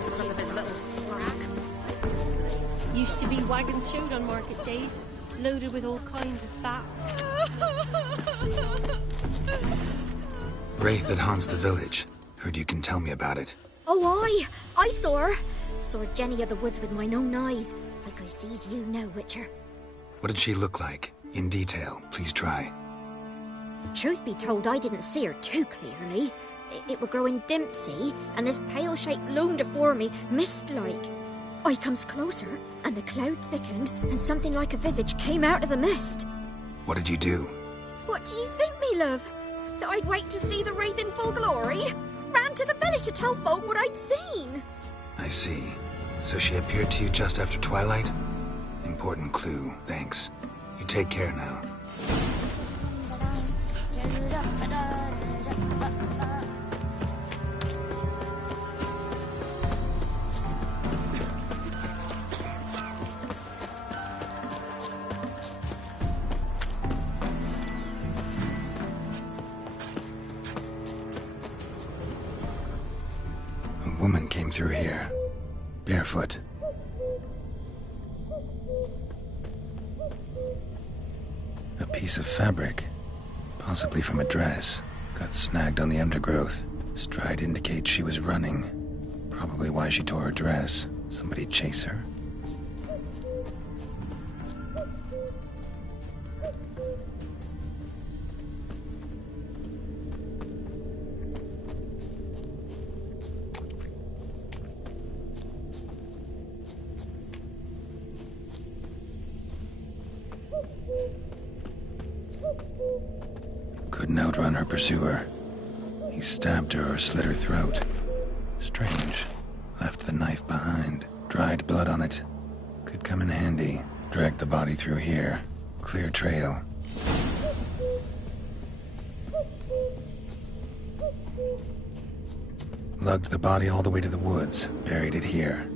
all because of his little scrap. Used to be wagons showed on market days, loaded with all kinds of fat. Wraith that haunts the village. Heard you can tell me about it. Oh, I saw her. Saw Jenny of the woods with mine own eyes, like I sees you now, Witcher. What did she look like? In detail, please try. Truth be told, I didn't see her too clearly. It were growing dim, see, and this pale shape loomed afore me, mist-like. I comes closer, and the cloud thickened, and something like a visage came out of the mist. What did you do? What do you think, me love? That I'd wait to see the wraith in full glory? Ran to the village to tell folk what I'd seen. I see. So she appeared to you just after twilight? Important clue, thanks. You take care now. A woman came through here, barefoot. A piece of fabric, possibly from a dress, got snagged on the undergrowth. Stride indicates she was running. Probably why she tore her dress. Somebody chase her? Couldn't outrun her pursuer. He stabbed her or slit her throat. Strange. Left the knife behind. Dried blood on it. Could come in handy. Dragged the body through here. Clear trail. Lugged the body all the way to the woods. Buried it here.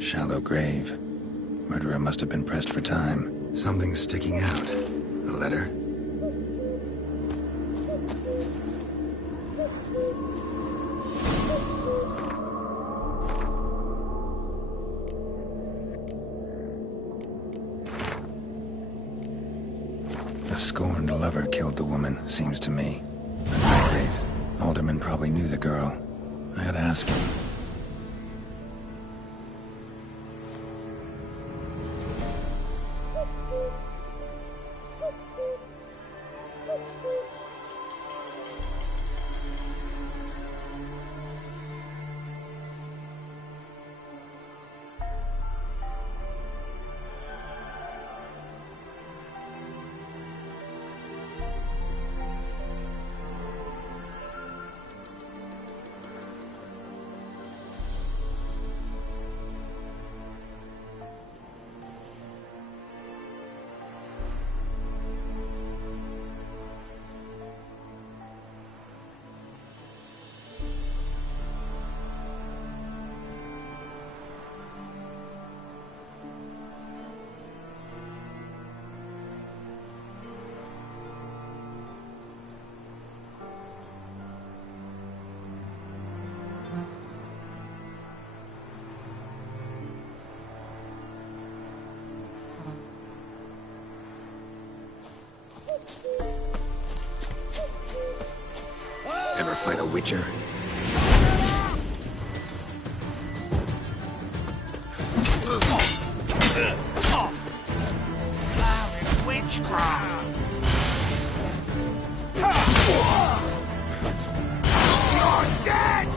Shallow grave. Murderer must have been pressed for time. Something's sticking out. A letter? A scorned lover killed the woman, seems to me. A night wraith. Alderman probably knew the girl. I ought to ask him. Ever fight a witcher? Witchcraft! You're dead!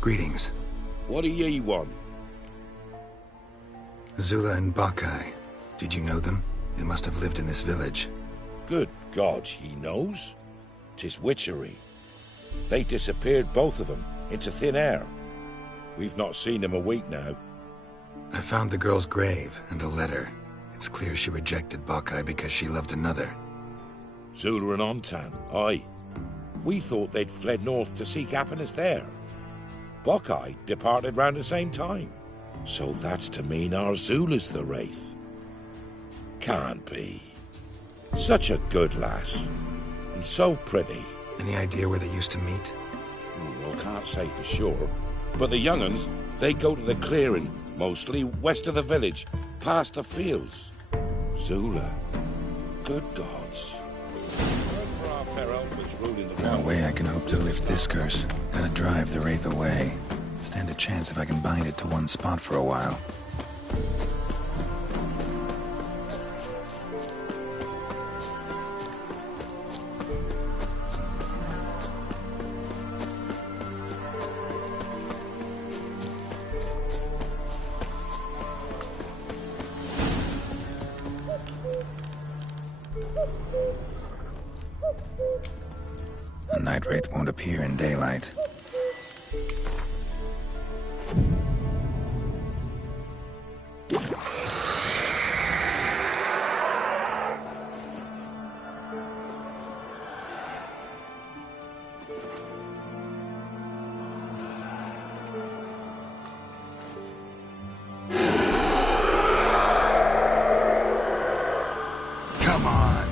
Greetings. What do ye want? Zula and Bakai. Did you know them? They must have lived in this village. Good God, he knows? 'Tis witchery. They disappeared, both of them, into thin air. We've not seen them a week now. I found the girl's grave and a letter. It's clear she rejected Bakai because she loved another. Zula and Ontan, aye. We thought they'd fled north to seek happiness there. Bakai departed round the same time. So that's to mean our Zula's the Wraith. Can't be. Such a good lass. And so pretty. Any idea where they used to meet? Well, can't say for sure. But the young'uns, they go to the clearing, mostly west of the village, past the fields. Zula. Good gods. No way I can hope to lift this curse. Gotta drive the Wraith away. Stand a chance if I can bind it to one spot for a while. A night wraith won't appear in daylight. Come on.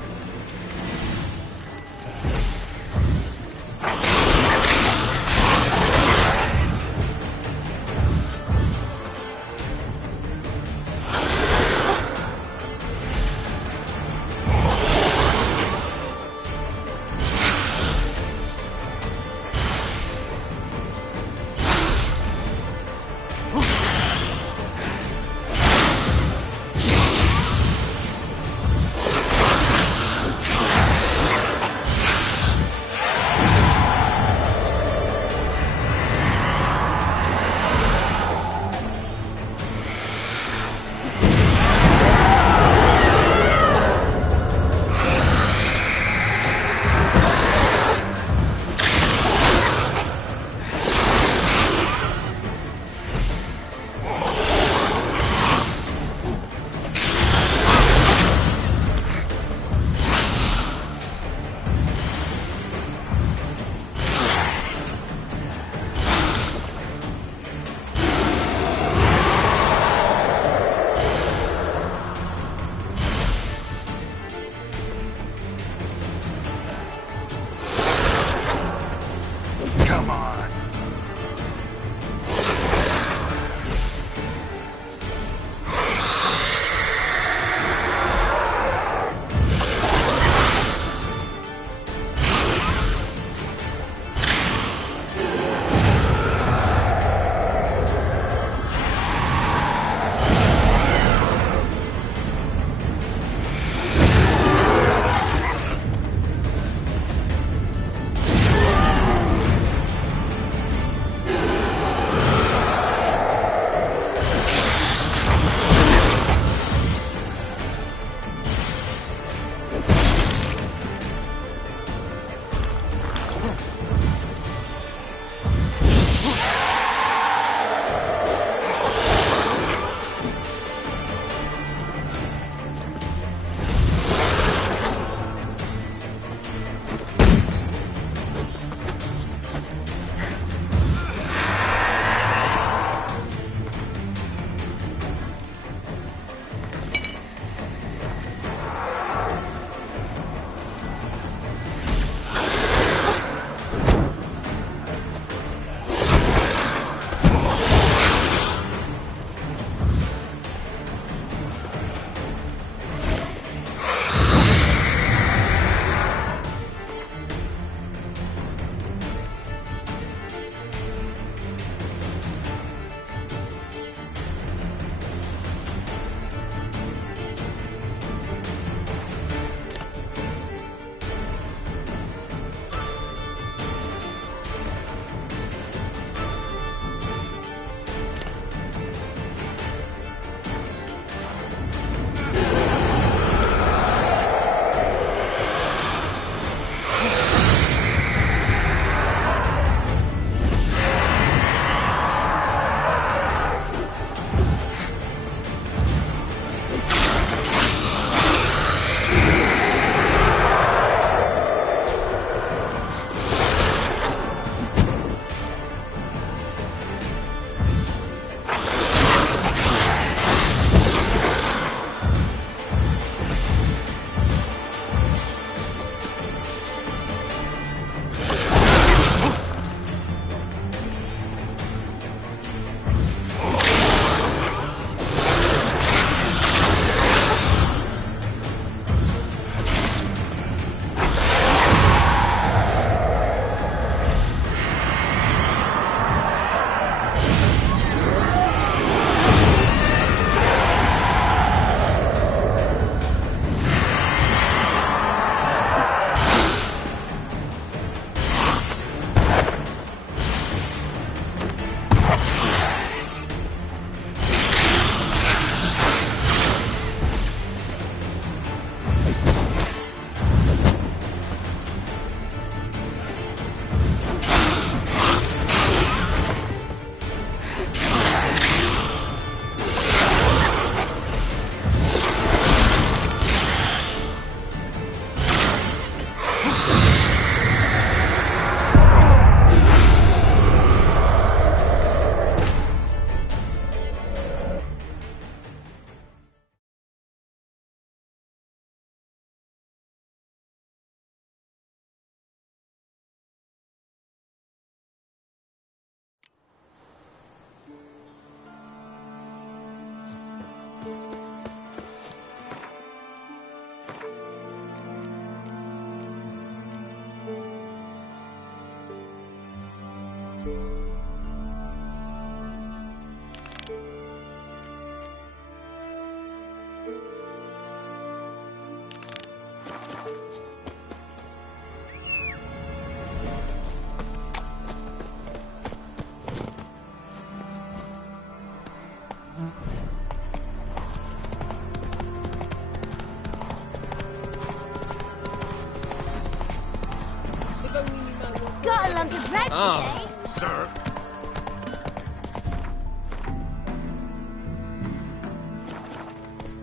today. Sir.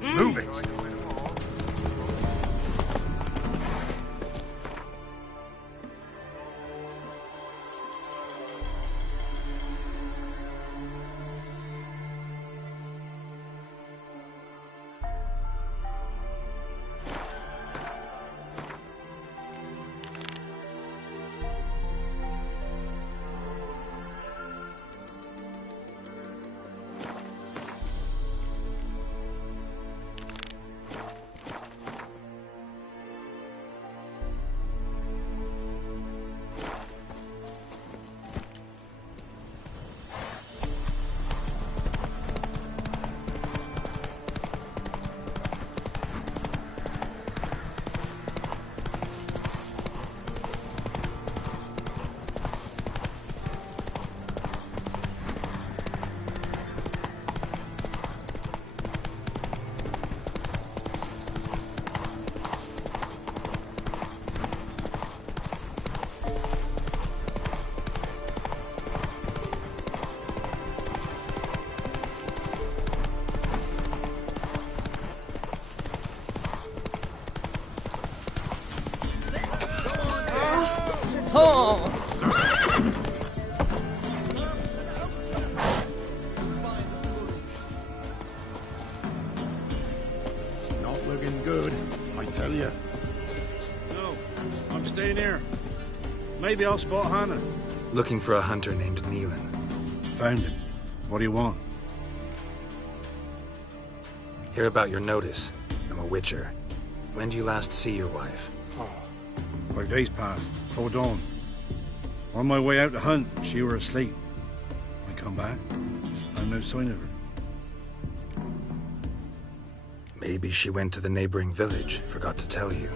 Move it. Oh! Not looking good, I tell you. No, I'm staying here. Maybe I'll spot Hannah. Looking for a hunter named Neelan. Found him. What do you want? Hear about your notice. I'm a witcher. When do you last see your wife? 5 days passed, before dawn. On my way out to hunt, she were asleep. I come back, found no sign of her. Maybe she went to the neighboring village, forgot to tell you.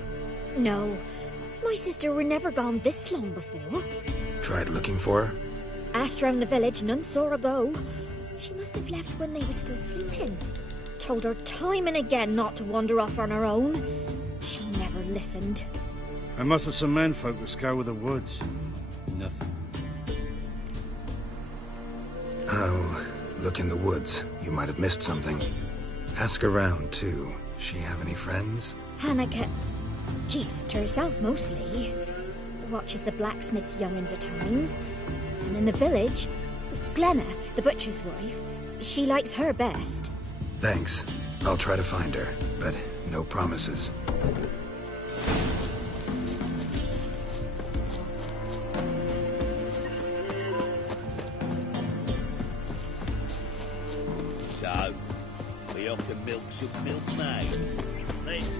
No, my sister were never gone this long before. Tried looking for her? Asked round the village, none saw her go. She must have left when they were still sleeping. Told her time and again not to wander off on her own. She never listened. I mustered some men folk to scour the woods. Nothing. I'll look in the woods. You might have missed something. Ask around, too. She have any friends? Hannah keeps to herself mostly. Watches the blacksmith's young'uns at times. And in the village, Glenna, the butcher's wife, she likes her best. Thanks. I'll try to find her, but no promises. So, we off to milk some milkmaids. Later.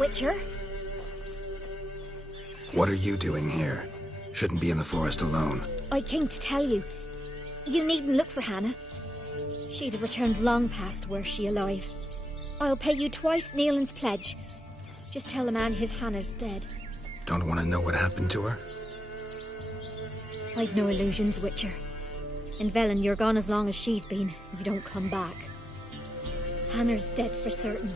Witcher. What are you doing here? Shouldn't be in the forest alone. I came to tell you. You needn't look for Hannah. She'd have returned long past were she alive. I'll pay you twice Nealon's pledge. Just tell the man his Hannah's dead. Don't want to know what happened to her? I've no illusions, Witcher. In Velen, you're gone as long as she's been. You don't come back. Hannah's dead for certain.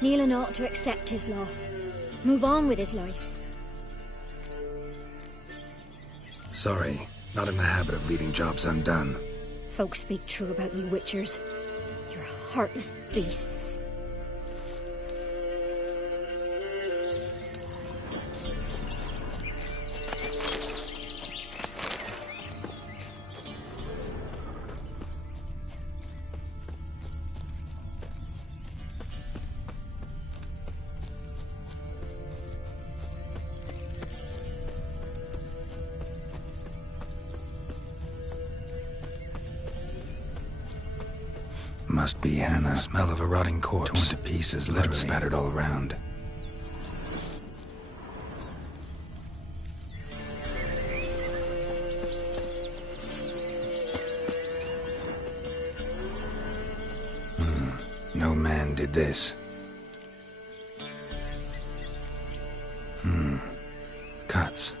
Nealon ought to accept his loss. Move on with his life. Sorry, not in the habit of leaving jobs undone. Folks speak true about you, Witchers. You're heartless beasts. Must be Hannah. Smell of a rotting corpse. Torn to pieces, literally. Blood spattered all around. No man did this. Cuts.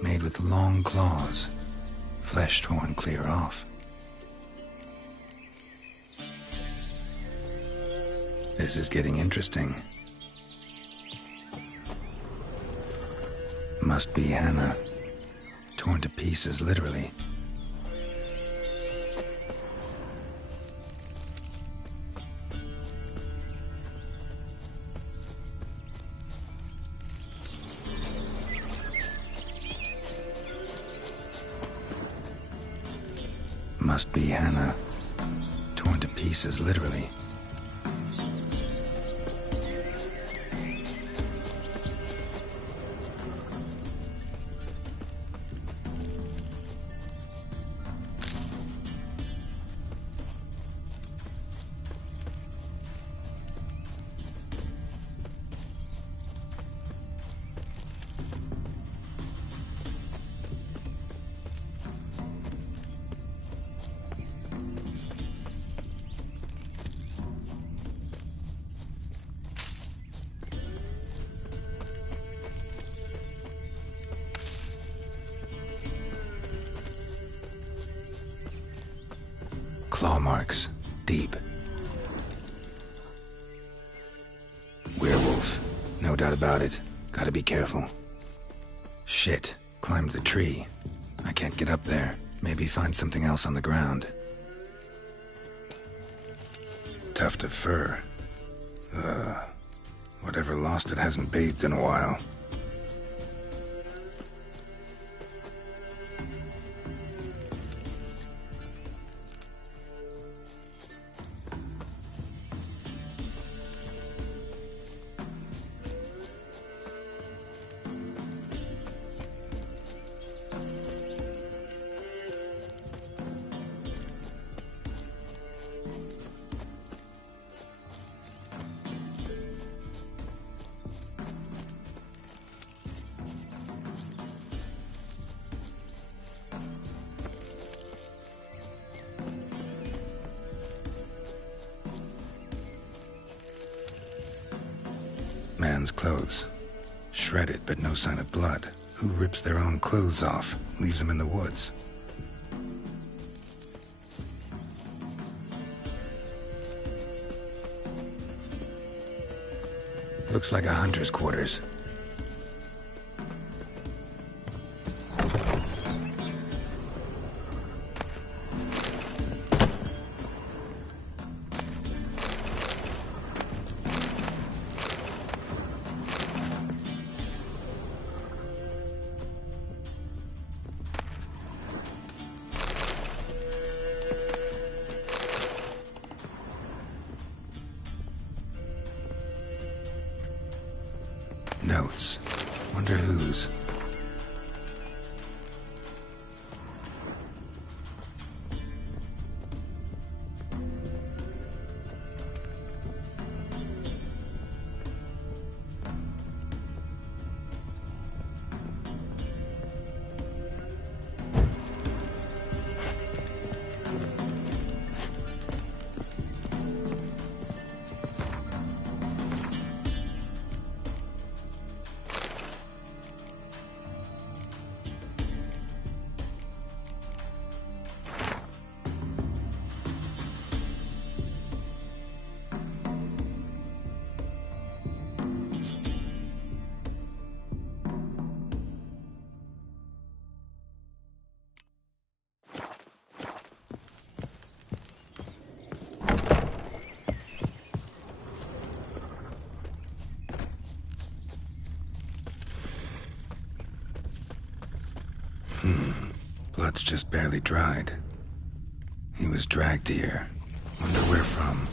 Made with long claws. Flesh torn clear off. This is getting interesting. Must be Hannah. Torn to pieces, literally. Must be Hannah. Torn to pieces, literally. Claw marks. Deep. Werewolf. No doubt about it. Gotta be careful. Shit. Climbed the tree. I can't get up there. Maybe find something else on the ground. Tuft of fur. Whatever lost it hasn't bathed in a while. Man's clothes. Shredded, but no sign of blood. Who rips their own clothes off, leaves them in the woods? Looks like a hunter's quarters. Notes. Wonder whose. Blood's just barely dried. He was dragged here. Wonder where from.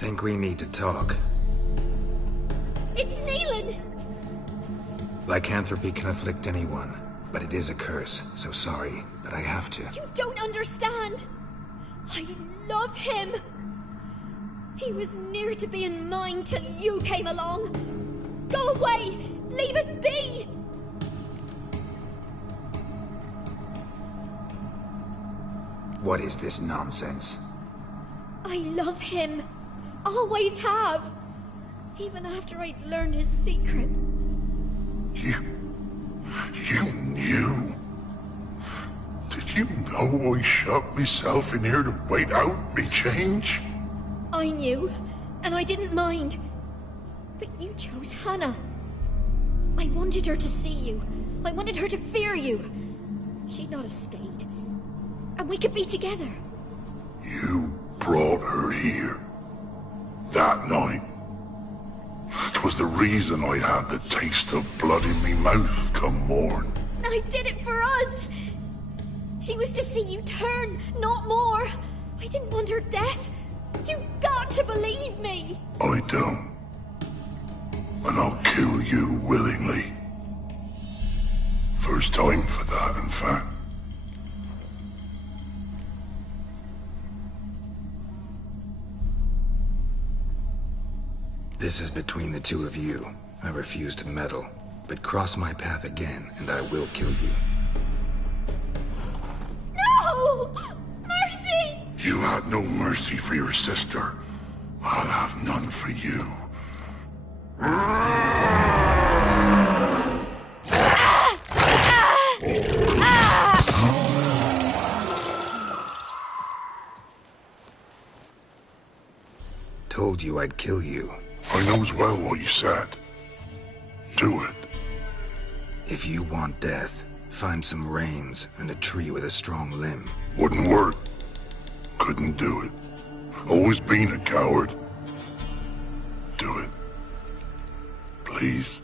Think we need to talk. It's Neelan! Lycanthropy can afflict anyone, but it is a curse, so sorry, but I have to. You don't understand! I love him! He was near to being mine till you came along! Go away! Leave us be! What is this nonsense? I love him. Always have. Even after I'd learned his secret. You knew? Did you know I shut myself in here to wait out me change? I knew, and I didn't mind. But you chose Hannah. I wanted her to see you. I wanted her to fear you. She'd not have stayed. And we could be together. You brought her here. That night. 'Twas the reason I had the taste of blood in me mouth come morn. I did it for us. She was to see you turn, not more. I didn't want her death. You got to believe me. I don't. And I'll kill you willingly. First time for that, in fact. This is between the two of you. I refuse to meddle, but cross my path again, and I will kill you. No! Mercy! You had no mercy for your sister. I'll have none for you. Told you I'd kill you. I knows well what you said. Do it. If you want death, find some reins and a tree with a strong limb. Wouldn't work. Couldn't do it. Always been a coward. Do it. Please.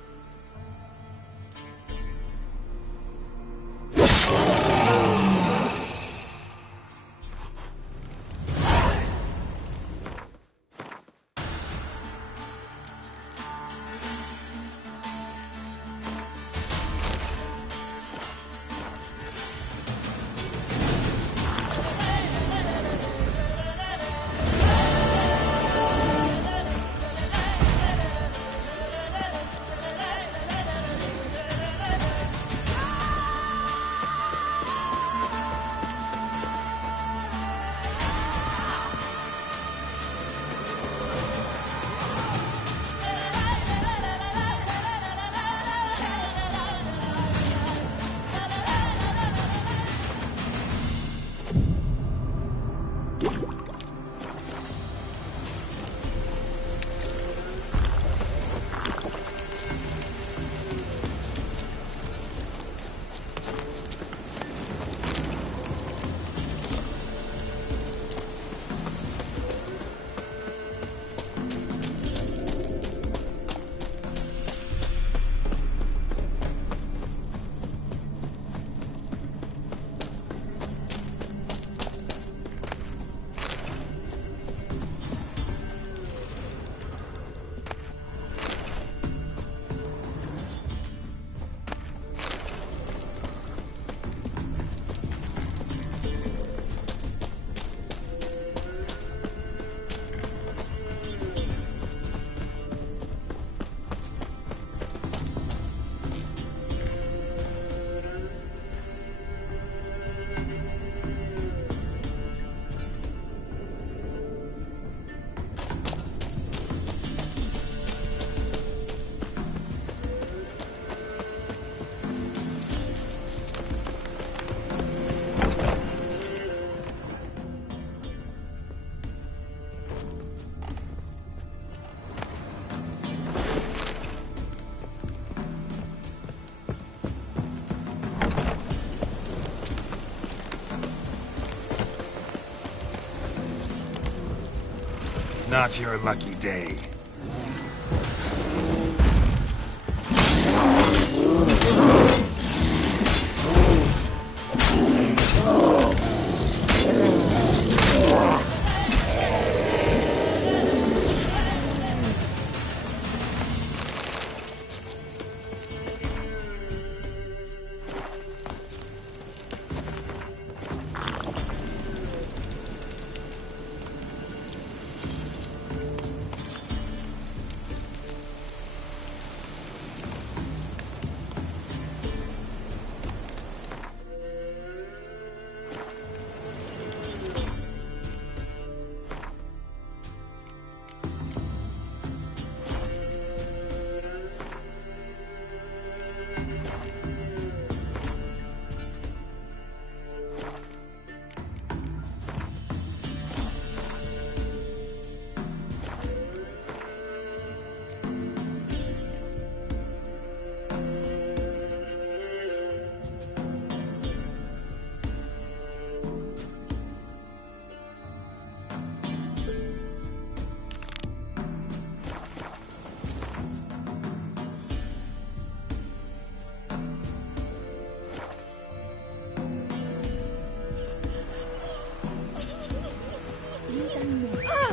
Not your lucky day.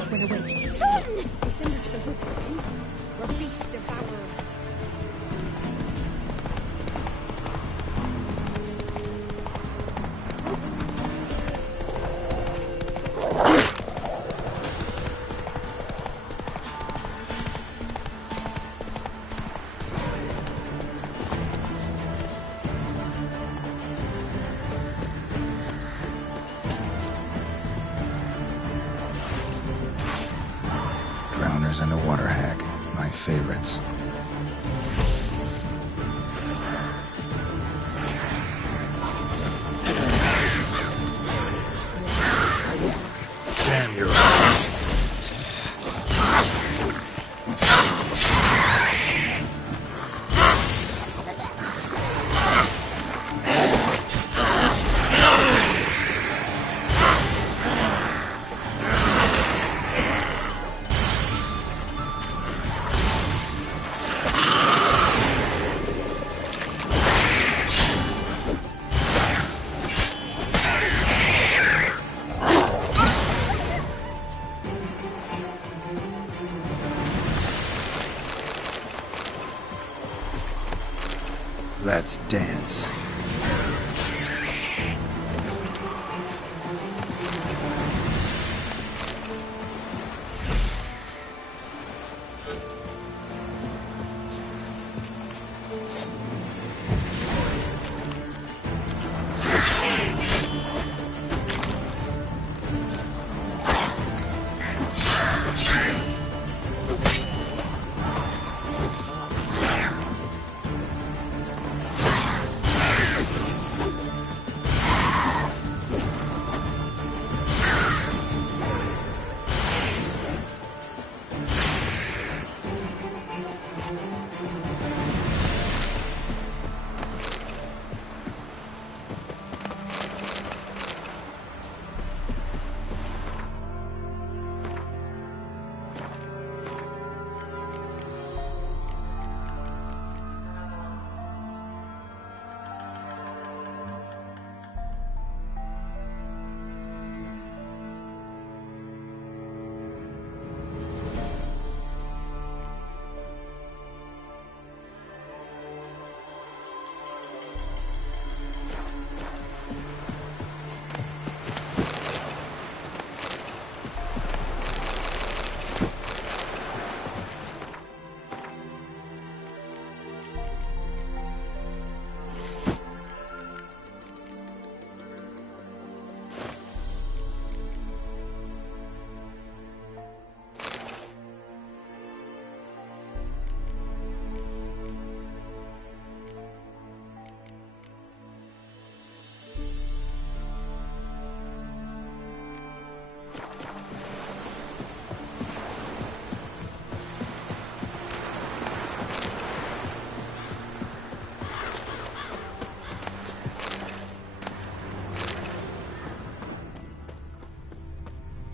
When a witch son! We're similar to the woods of people. We're beast devourer. Drowners and a water hag, my favorites. dance.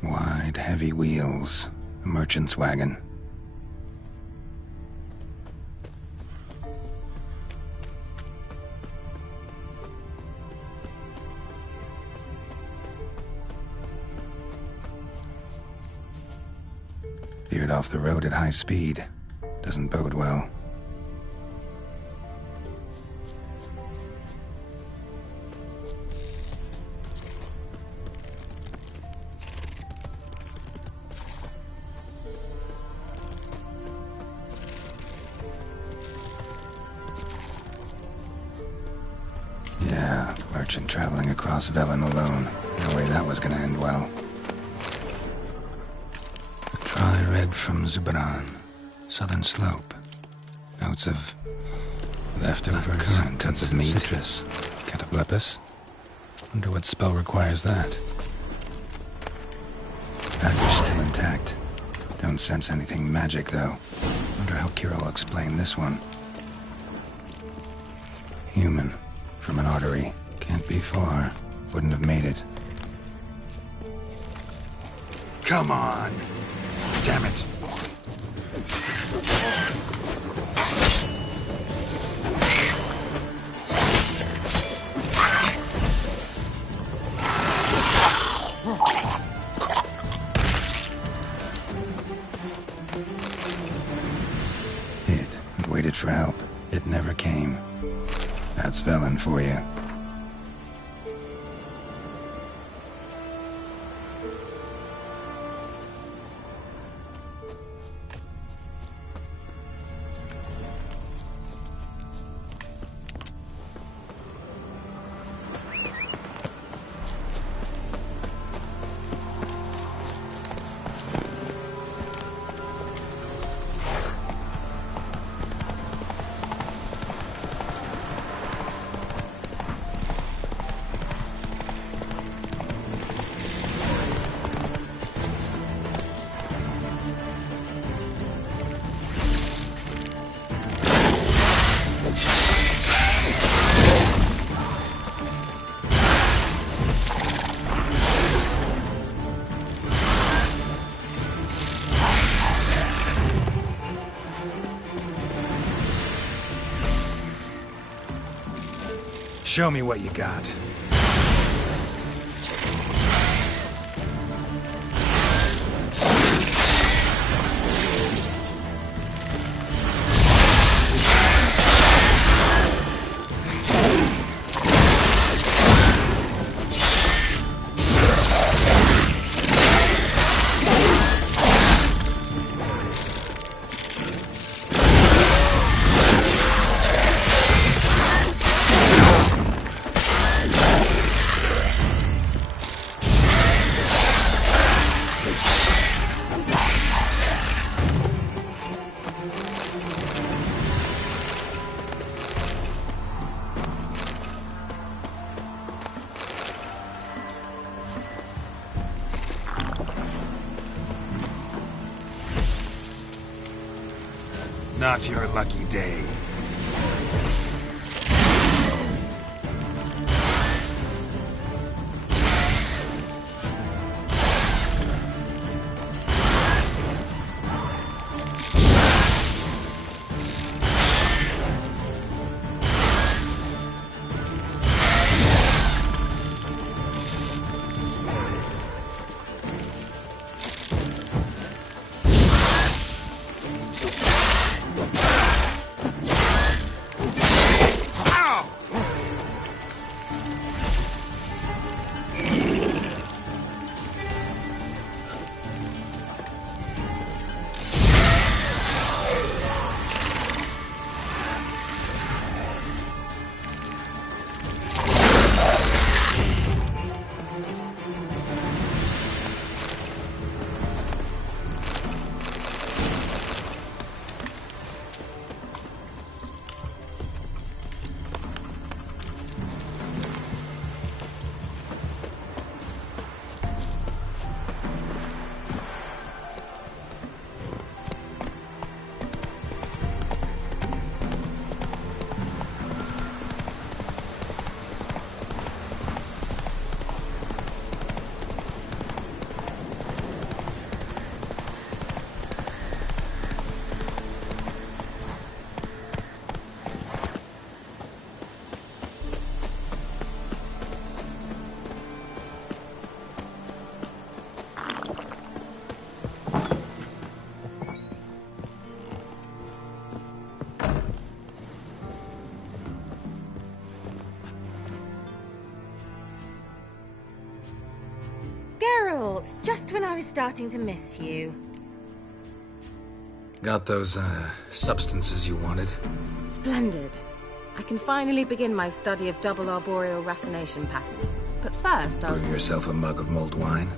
Wide, heavy wheels. A merchant's wagon. Veered off the road at high speed. Doesn't bode well. Yeah, merchant traveling across Velen alone. No way that was gonna end well. A dry red from Zubran. Southern slope. Notes of leftover current, tons of meat. Citrus. Cataplepis. Wonder what spell requires that. Package still intact. Don't sense anything magic, though. Wonder how Kira will explain this one. Human. From an artery. Can't be far. Wouldn't have made it. Come on! Damn it! Hid and waited for help. It never came. That's Velen for you. Show me what you got. Not your lucky day. Just when I was starting to miss you. Got those, substances you wanted? Splendid. I can finally begin my study of double arboreal racination patterns. But first, I'll... Brew yourself a mug of mulled wine.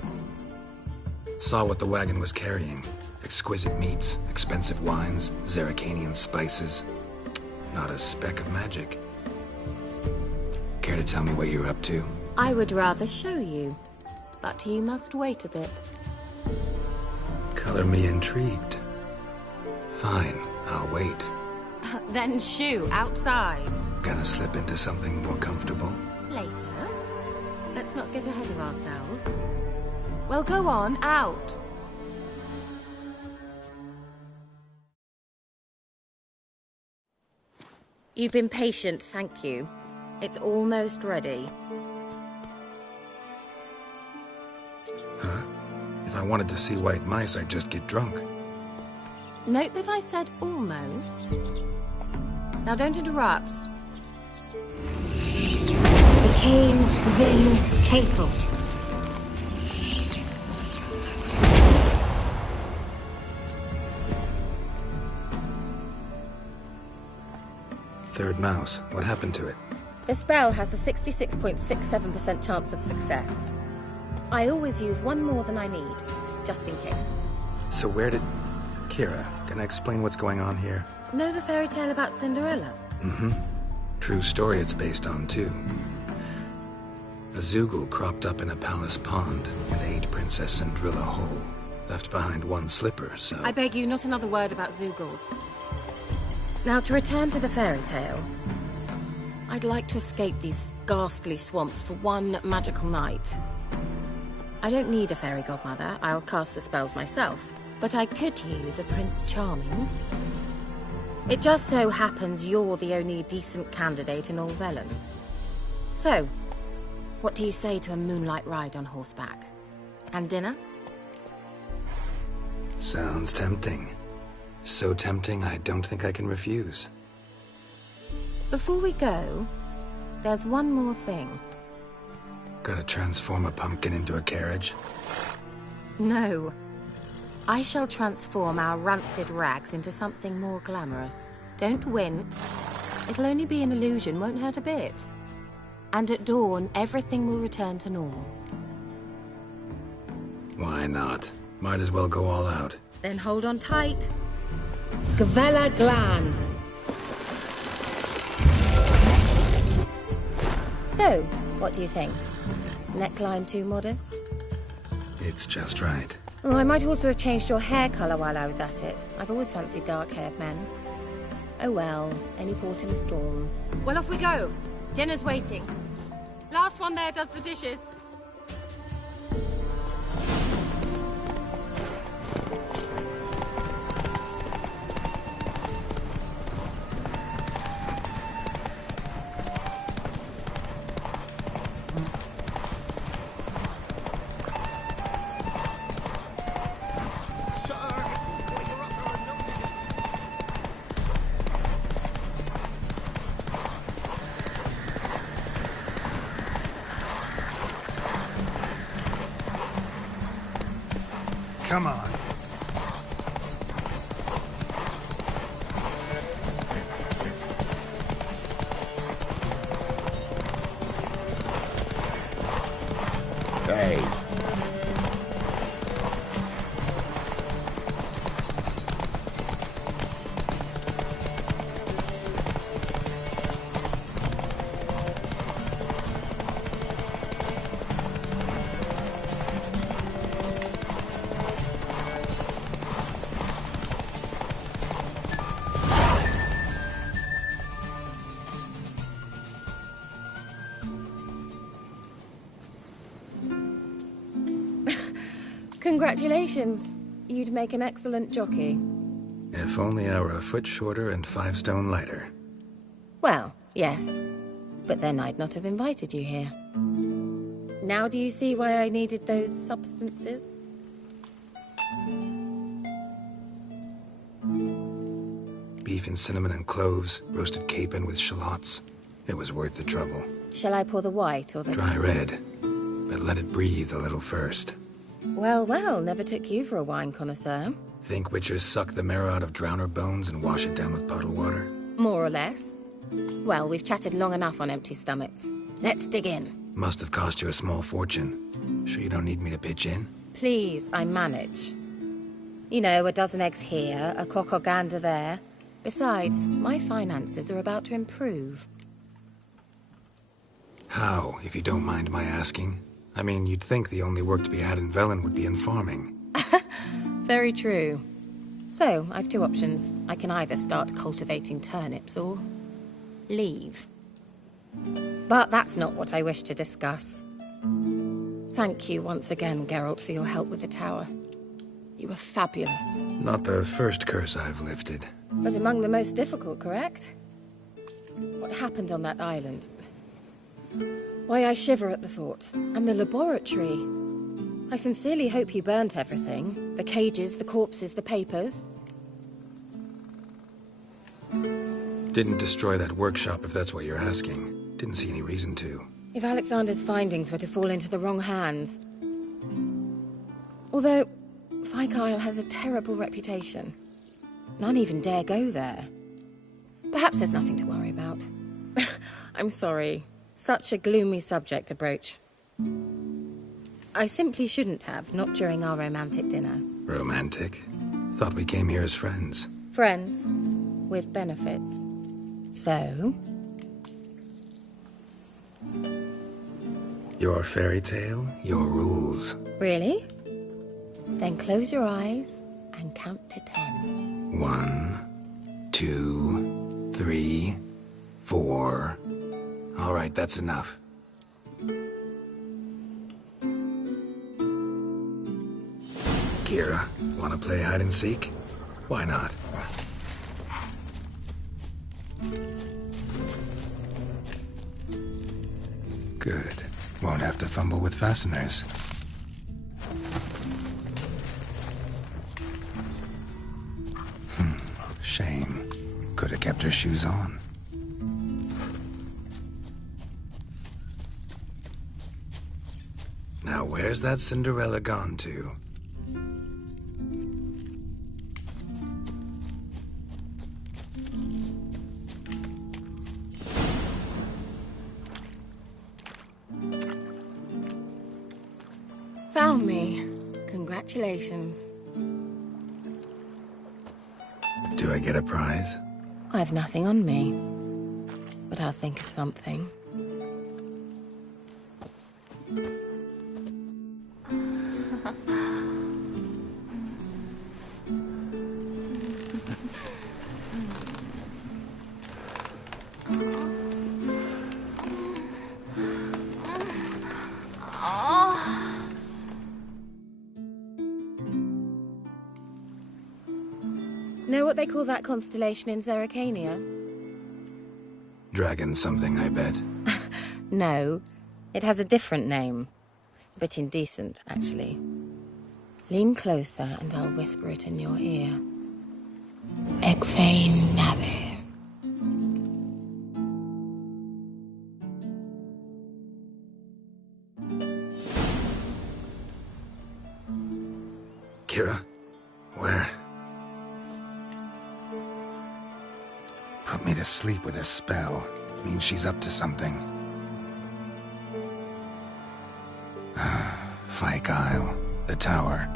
Saw what the wagon was carrying. Exquisite meats, expensive wines, Zerricanian spices. Not a speck of magic. Care to tell me what you're up to? I would rather show you. But you must wait a bit. Color me intrigued. Fine, I'll wait. Then shoo, outside. Gonna slip into something more comfortable? Later. Let's not get ahead of ourselves. Well, go on, out. You've been patient, thank you. It's almost ready. Huh? If I wanted to see white mice, I'd just get drunk. Note that I said almost. Now don't interrupt. Became Vin Hateful. Third mouse. What happened to it? The spell has a 66.67% chance of success. I always use one more than I need, just in case. So where did... Kira, can I explain what's going on here? Know the fairy tale about Cinderella? Mm-hmm. True story it's based on, too. A Zoogle cropped up in a palace pond and ate Princess Cinderella whole. Left behind one slipper, so... I beg you, not another word about Zoogles. Now, to return to the fairy tale, I'd like to escape these ghastly swamps for one magical night. I don't need a fairy godmother, I'll cast the spells myself. But I could use a Prince Charming. It just so happens you're the only decent candidate in all Velen. So, what do you say to a moonlight ride on horseback? And dinner? Sounds tempting. So tempting, I don't think I can refuse. Before we go, there's one more thing. Gotta transform a pumpkin into a carriage? No. I shall transform our rancid rags into something more glamorous. Don't wince. It'll only be an illusion, won't hurt a bit. And at dawn, everything will return to normal. Why not? Might as well go all out. Then hold on tight. Gavella Glan. So, what do you think? Neckline too modest? It's just right. Oh, I might also have changed your hair colour while I was at it. I've always fancied dark-haired men. Oh well, any port in a storm. Well, off we go. Dinner's waiting. Last one there does the dishes. Come on. Hey. Congratulations. You'd make an excellent jockey. If only I were a foot shorter and 5 stone lighter. Well, yes. But then I'd not have invited you here. Now do you see why I needed those substances? Beef and cinnamon and cloves, roasted capon with shallots. It was worth the trouble. Shall I pour the white or the... Dry red, but let it breathe a little first. Well, well, never took you for a wine connoisseur. Think witchers suck the marrow out of drowner bones and wash it down with puddle water? More or less. Well, we've chatted long enough on empty stomachs. Let's dig in. Must have cost you a small fortune. Sure you don't need me to pitch in? Please, I manage. You know, a dozen eggs here, a cock or gander there. Besides, my finances are about to improve. How, if you don't mind my asking? I mean, you'd think the only work to be had in Velen would be in farming. Very true. So, I've 2 options. I can either start cultivating turnips or... leave. But that's not what I wish to discuss. Thank you once again, Geralt, for your help with the tower. You were fabulous. Not the first curse I've lifted. But among the most difficult, correct? What happened on that island? Why, I shiver at the thought. And the laboratory. I sincerely hope you burnt everything. The cages, the corpses, the papers. Didn't destroy that workshop, if that's what you're asking. Didn't see any reason to. If Alexander's findings were to fall into the wrong hands... Although, Fyke Isle has a terrible reputation. None even dare go there. Perhaps there's nothing to worry about. I'm sorry. Such a gloomy subject to broach. I simply shouldn't have, not during our romantic dinner. Romantic? Thought we came here as friends. Friends. With benefits. So? Your fairy tale, your rules. Really? Then close your eyes and count to 10. 1, 2, 3, 4... All right, that's enough. Kira, wanna play hide and seek? Why not? Good. Won't have to fumble with fasteners. Shame. Could have kept her shoes on. Now where's that Cinderella gone to? Found me. Congratulations. Do I get a prize? I've nothing on me. But I'll think of something. Know what they call that constellation in Zerrikania? Dragon something, I bet. No, it has a different name. A bit indecent, actually. Lean closer and I'll whisper it in your ear. Egfain Nave. Kira? Where? Put me to sleep with a spell. Means she's up to something. Fyke Isle. The tower.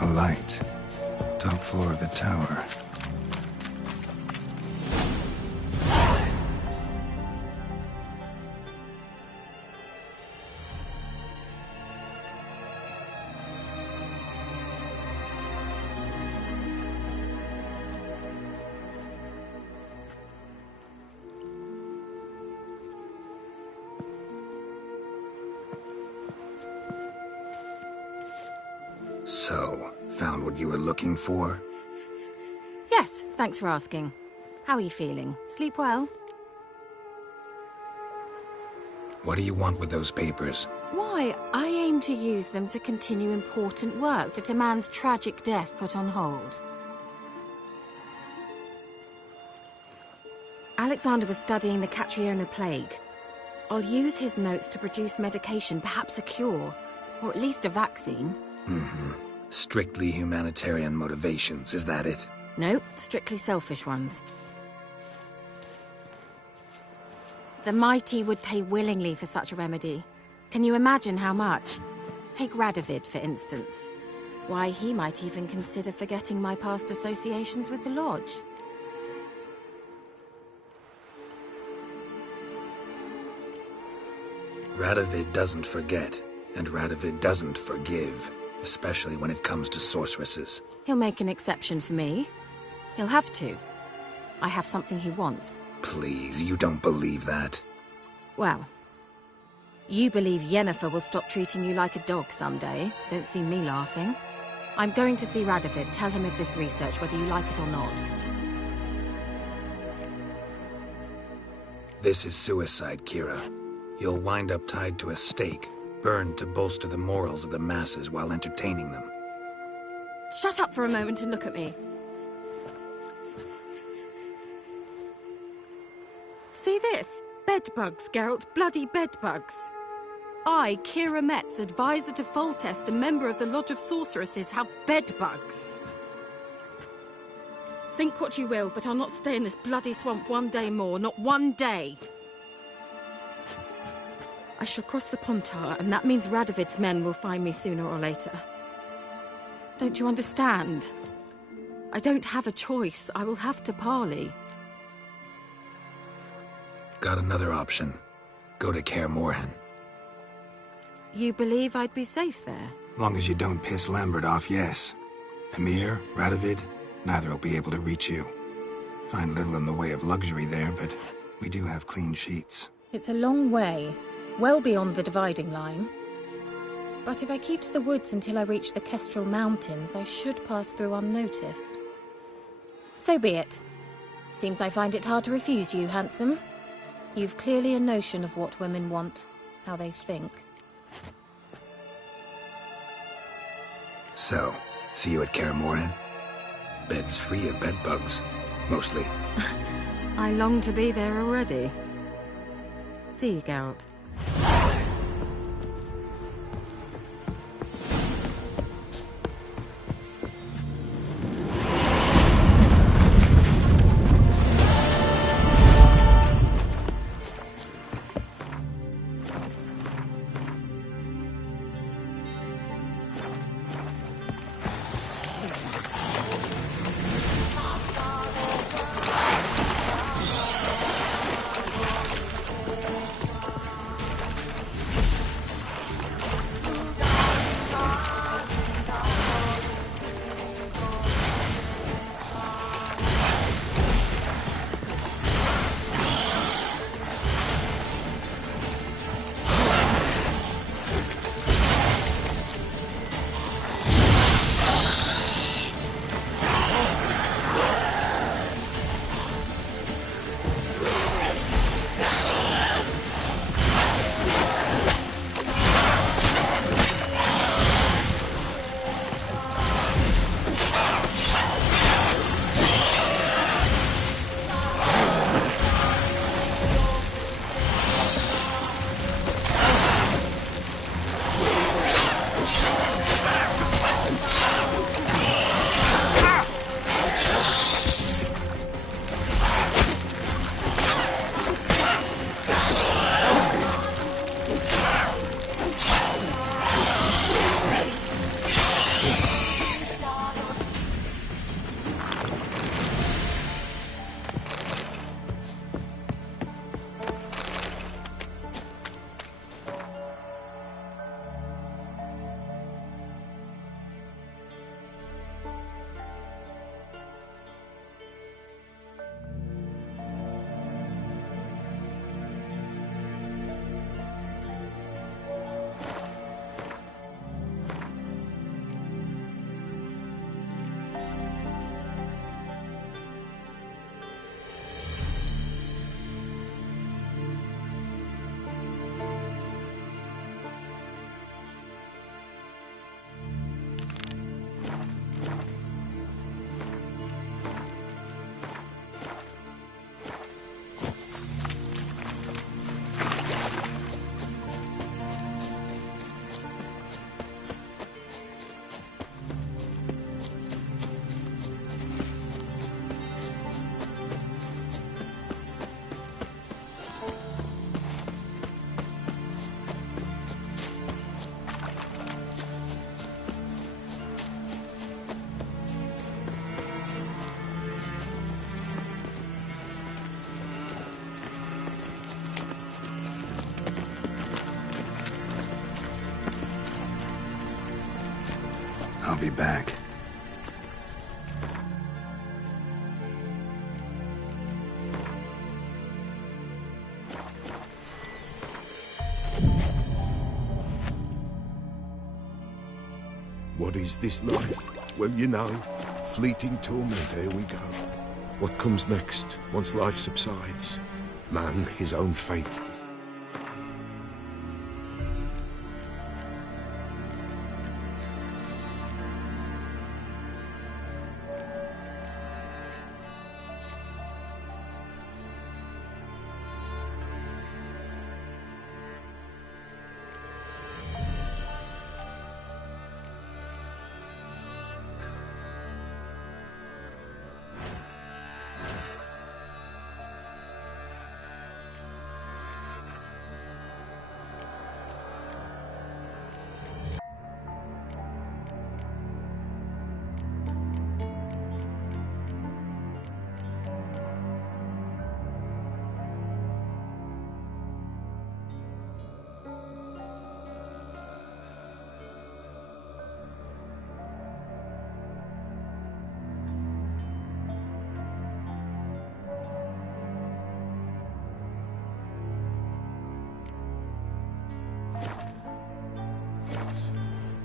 A light. Top floor of the tower. So, found what you were looking for? Yes, thanks for asking. How are you feeling? Sleep well? What do you want with those papers? Why, I aim to use them to continue important work that a man's tragic death put on hold. Alexander was studying the Catriona plague. I'll use his notes to produce medication, perhaps a cure, or at least a vaccine. Mm-hmm. Strictly humanitarian motivations, is that it? Nope, strictly selfish ones. The mighty would pay willingly for such a remedy. Can you imagine how much? Take Radovid, for instance. Why, he might even consider forgetting my past associations with the Lodge. Radovid doesn't forget, and Radovid doesn't forgive. Especially when it comes to sorceresses. He'll make an exception for me. He'll have to. I have something he wants. Please, you don't believe that. Well, you believe Yennefer will stop treating you like a dog someday. Don't see me laughing. I'm going to see Radovid. Tell him of this research, whether you like it or not. This is suicide, Kira. You'll wind up tied to a stake, burned to bolster the morals of the masses while entertaining them. Shut up for a moment and look at me. See this? Bedbugs, Geralt. Bloody bedbugs. I, Kira Metz, advisor to Foltest, a member of the Lodge of Sorceresses, have bedbugs. Think what you will, but I'll not stay in this bloody swamp one day more. Not one day. I shall cross the Pontar, and that means Radovid's men will find me sooner or later. Don't you understand? I don't have a choice. I will have to parley. Got another option. Go to Kaer Morhen. You believe I'd be safe there? Long as you don't piss Lambert off, yes. Emir, Radovid, neither will be able to reach you. Find little in the way of luxury there, but we do have clean sheets. It's a long way, well beyond the dividing line. But if I keep to the woods until I reach the Kestrel Mountains, I should pass through unnoticed. So be it. Seems I find it hard to refuse you, handsome. You've clearly a notion of what women want, how they think. So, see you at Kaer Morhen? Beds free of bedbugs, mostly. I long to be there already. See you, Geralt. I'll be back. What is this life? Well, you know, fleeting torment, here we go. What comes next, once life subsides? Man, his own fate.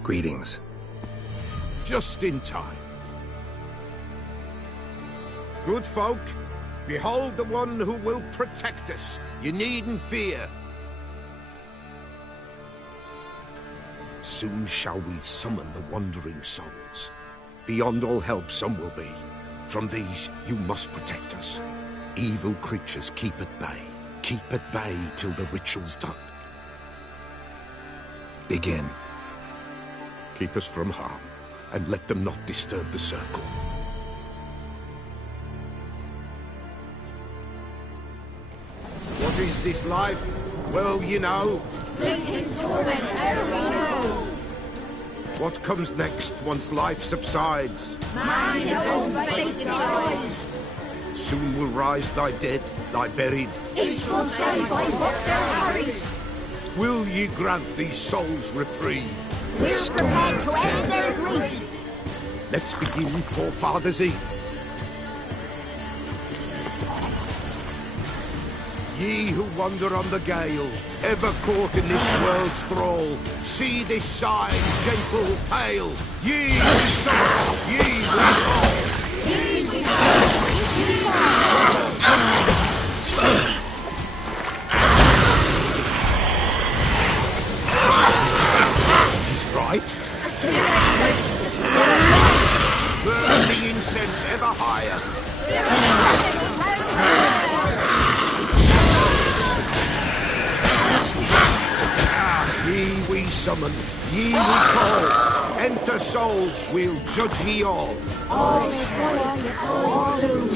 Greetings. Just in time. Good folk, behold the one who will protect us. You needn't fear. Soon shall we summon the wandering souls. Beyond all help some will be. From these you must protect us. Evil creatures keep at bay. Keep at bay till the ritual's done. Begin. Keep us from harm, and let them not disturb the circle. What is this life? Well, you know. Fleeting torment, ere we know. What comes next once life subsides? Man his own fate decides. Soon will rise thy dead, thy buried. Each will say by what they're harried. Will ye grant these souls reprieve? We're prepared to end their grief. Let's begin Forefathers' Eve. Ye who wander on the gale, ever caught in this world's thrall, see this sign, gentle, pale. Ye we summon, ye we call. Ye we summon, ye we call. Right? Burn the incense ever higher. Ye we summon, ye we call. Enter souls, we'll judge ye all. All is one, all blue.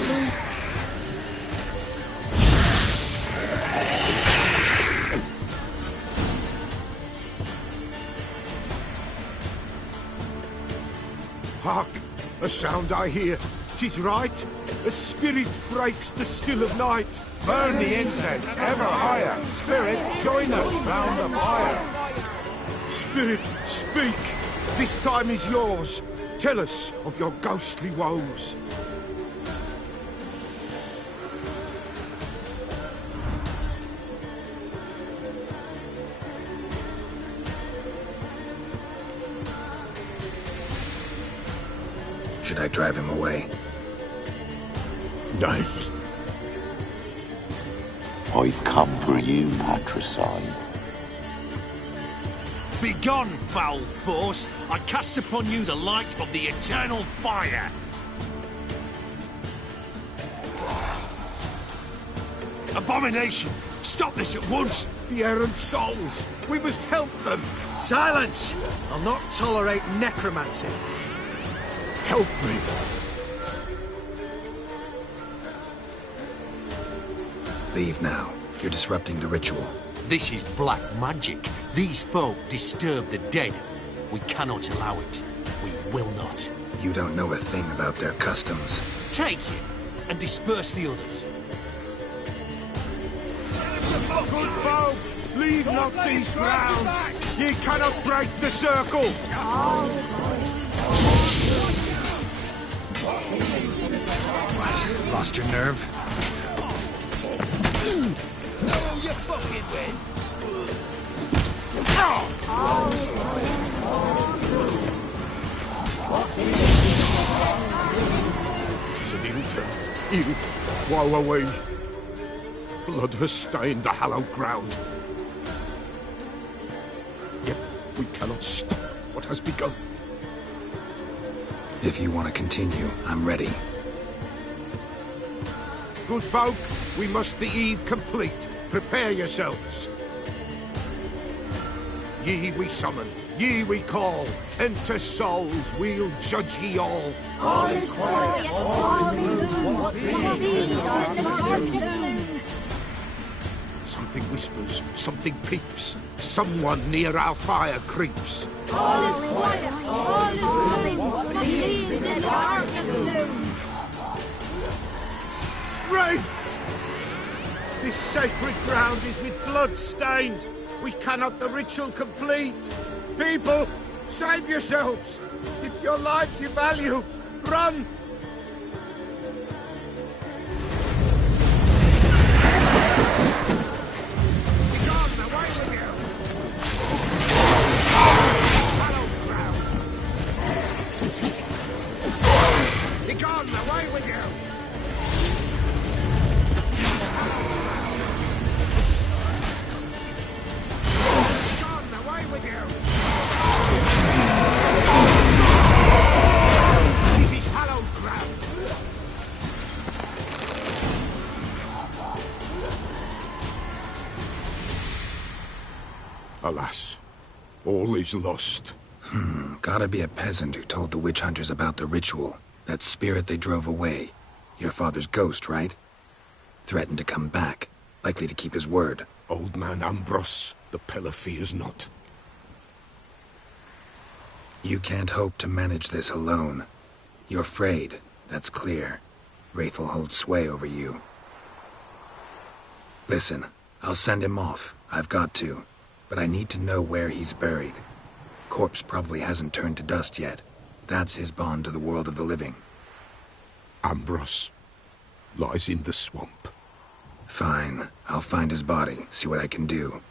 Hark! A sound I hear. 'Tis right. A spirit breaks the still of night. Burn the incense ever higher. Spirit, join us round the fire. Spirit, speak. This time is yours. Tell us of your ghostly woes. Should I drive him away? Nay. I've come for you, patricide. Begone, foul force! I cast upon you the light of the eternal fire! Abomination! Stop this at once! The errant souls! We must help them! Silence! I'll not tolerate necromancy. Help me! Leave now. You're disrupting the ritual. This is black magic. These folk disturb the dead. We cannot allow it. We will not. You don't know a thing about their customs. Take him and disperse the others. Good folk, leave not these grounds. Ye cannot break the circle. What? Lost your nerve? No, you fucking win. winter, he'll wallow away. Blood has stained the hallowed ground. Yet we cannot stop what has begun. If you want to continue, I'm ready. Good folk, we must the eve complete. Prepare yourselves. Ye we summon, ye we call. Enter souls, we'll judge ye all. All is quiet, all is gloom. What thieves in the darkness. Something whispers, something peeps. Someone near our fire creeps. All is quiet, all is gloom. What thieves in the darkness. Wraiths! This sacred ground is with blood stained. We cannot the ritual complete. People, save yourselves. If your lives you value, run! Begone, away with you! Hallowed ground! Begone, away with you! With you. This is hallowed ground. Alas, all is lost. Gotta be a peasant who told the witch hunters about the ritual. That spirit they drove away. Your father's ghost, right? Threatened to come back. Likely to keep his word. Old man Ambrose, the pillar fears not. You can't hope to manage this alone. You're afraid, that's clear. Wraith will hold sway over you. Listen, I'll send him off. I've got to. But I need to know where he's buried. Corpse probably hasn't turned to dust yet. That's his bond to the world of the living. Ambrose lies in the swamp. Fine. I'll find his body, see what I can do.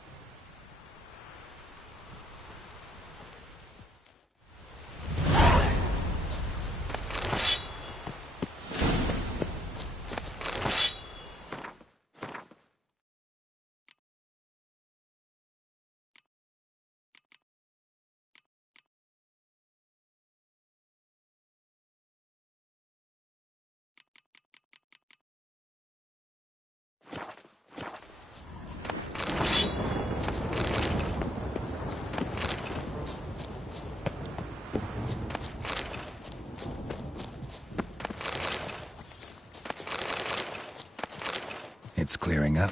It's clearing up.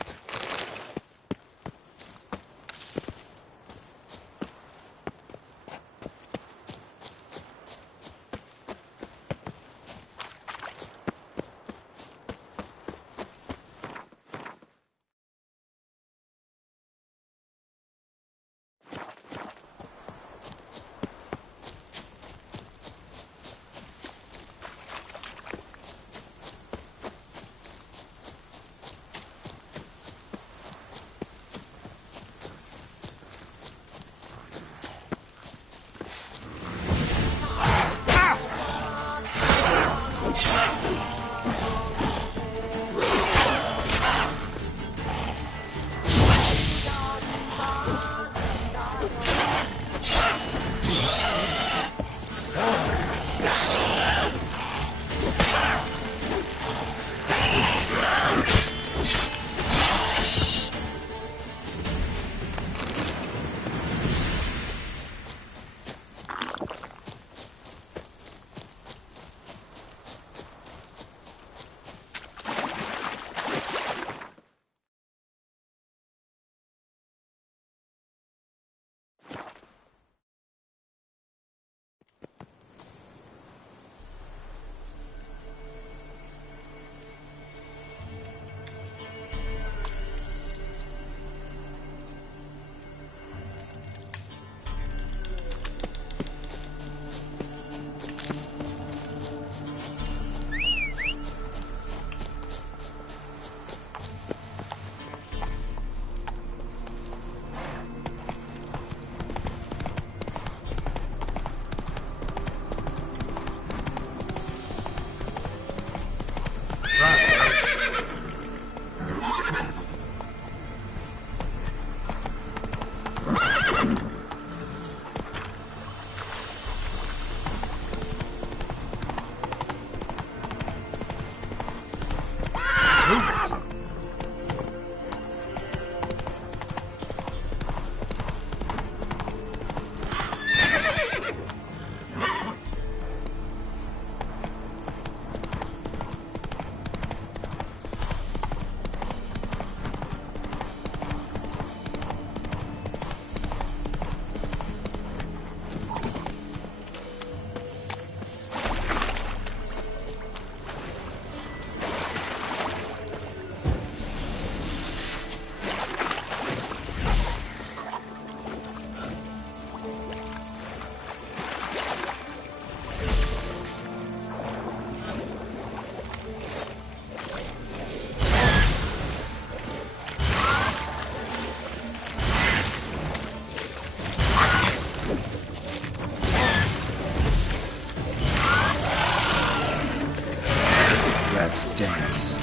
dance.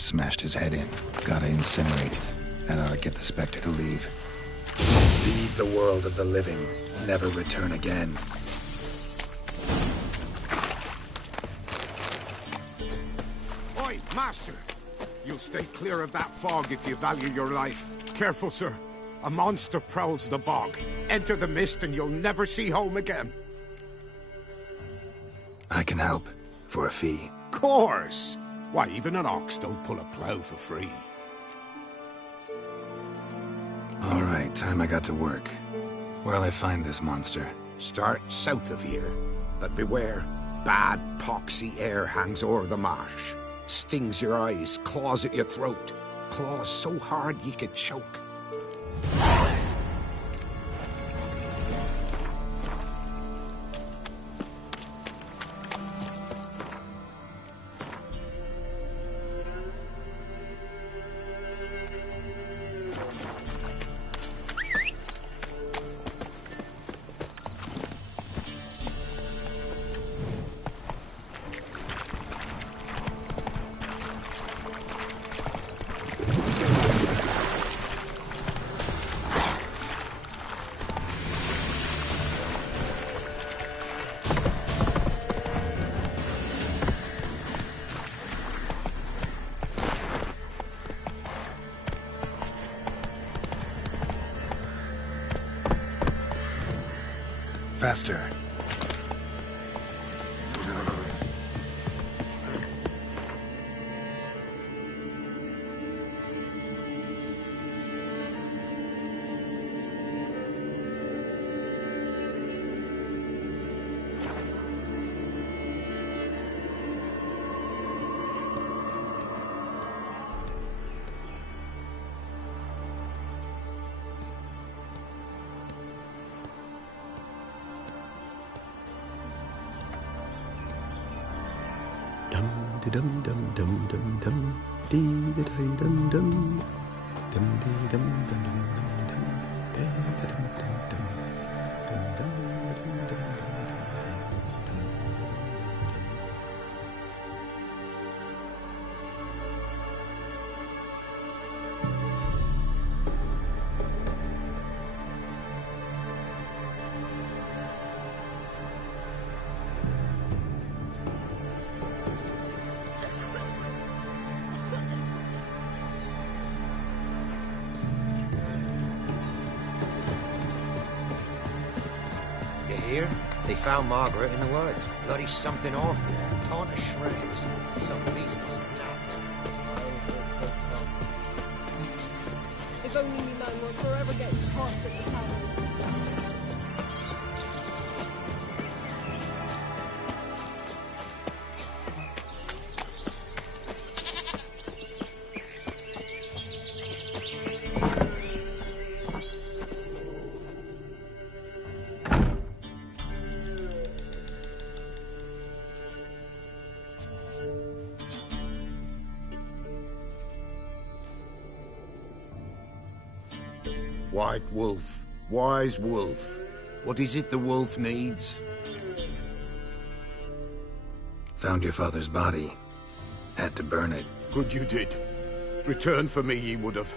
Smashed his head in. Gotta incinerate it. That ought to get the Spectre to leave. Leave the world of the living. Never return again. Oi, Master! You'll stay clear of that fog if you value your life. Careful, sir. A monster prowls the bog. Enter the mist and you'll never see home again. I can help. For a fee. Course! Why, even an ox don't pull a plow for free. All right, time I got to work. Where'll I find this monster? Start south of here. But beware, bad poxy air hangs o'er the marsh. Stings your eyes, claws at your throat. Claws so hard ye could choke. Faster. Dum dum dum dum dum dee da dum dum dum dee dum dum dum dum dee da dum dum dum dum dum dum dum. They found Margaret in the woods. Bloody something awful. Torn to shreds. Some beast was knacked. If only me man were forever getting tossed at the tavern. White wolf, wise wolf. What is it the wolf needs? Found your father's body. Had to burn it. Good you did. Return for me ye would have.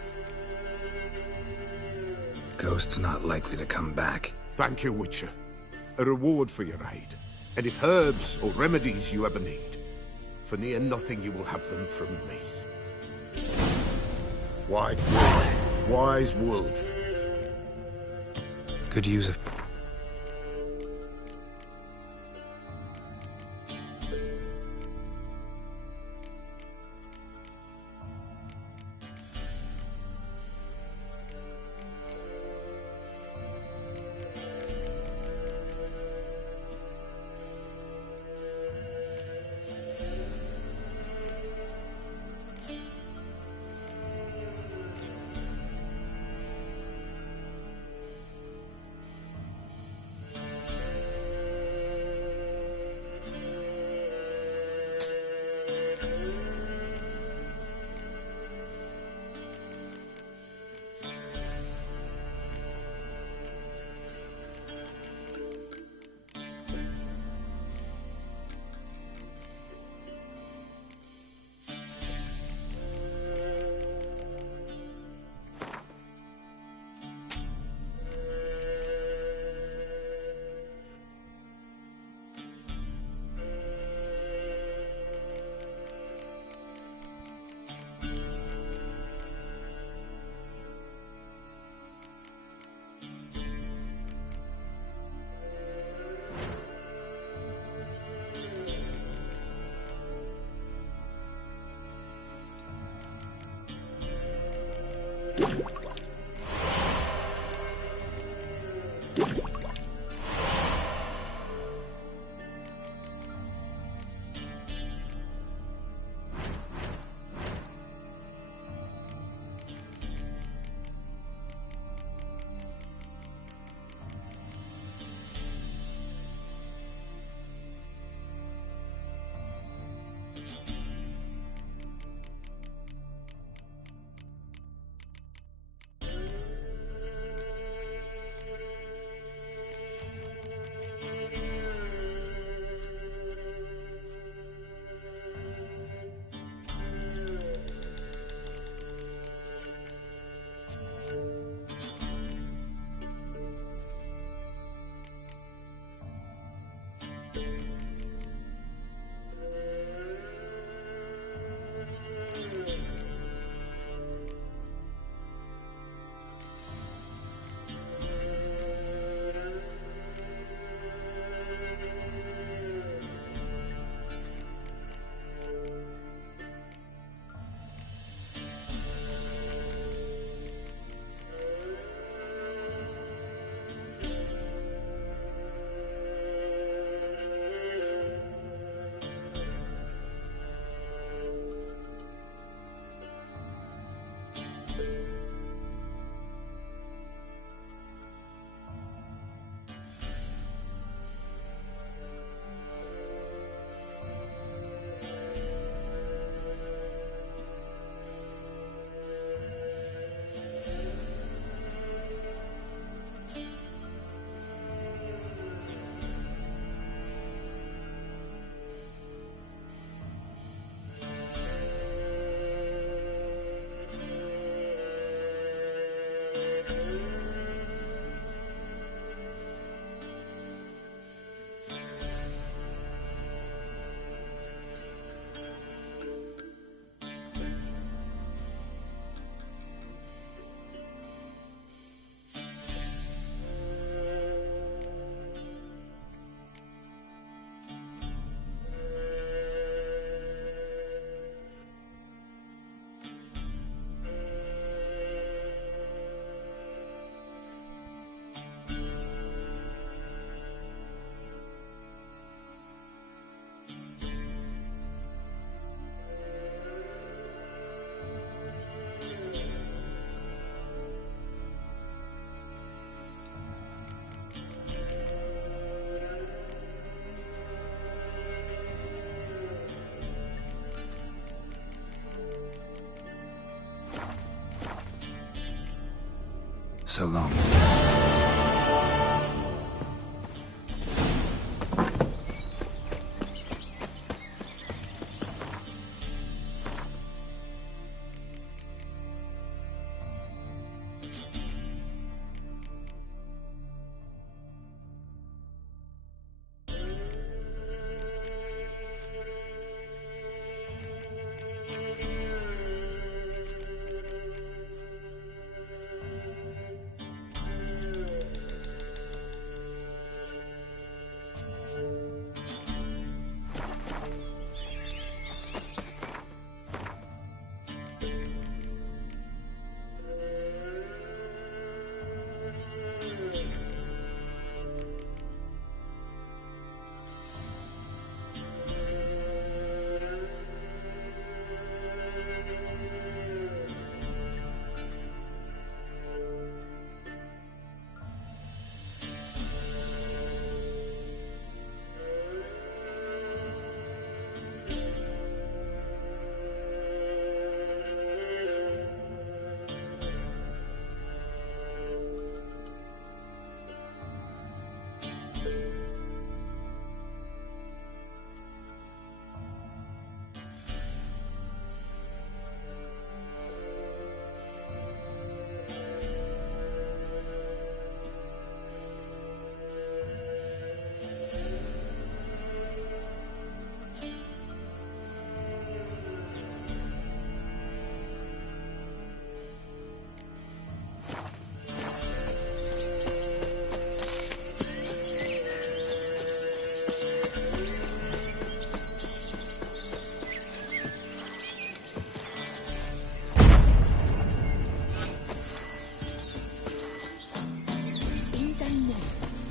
Ghost's not likely to come back. Thank you, Witcher. A reward for your aid. And if herbs or remedies you ever need, for near nothing you will have them from me. White wolf, wise wolf. Could use a... so long.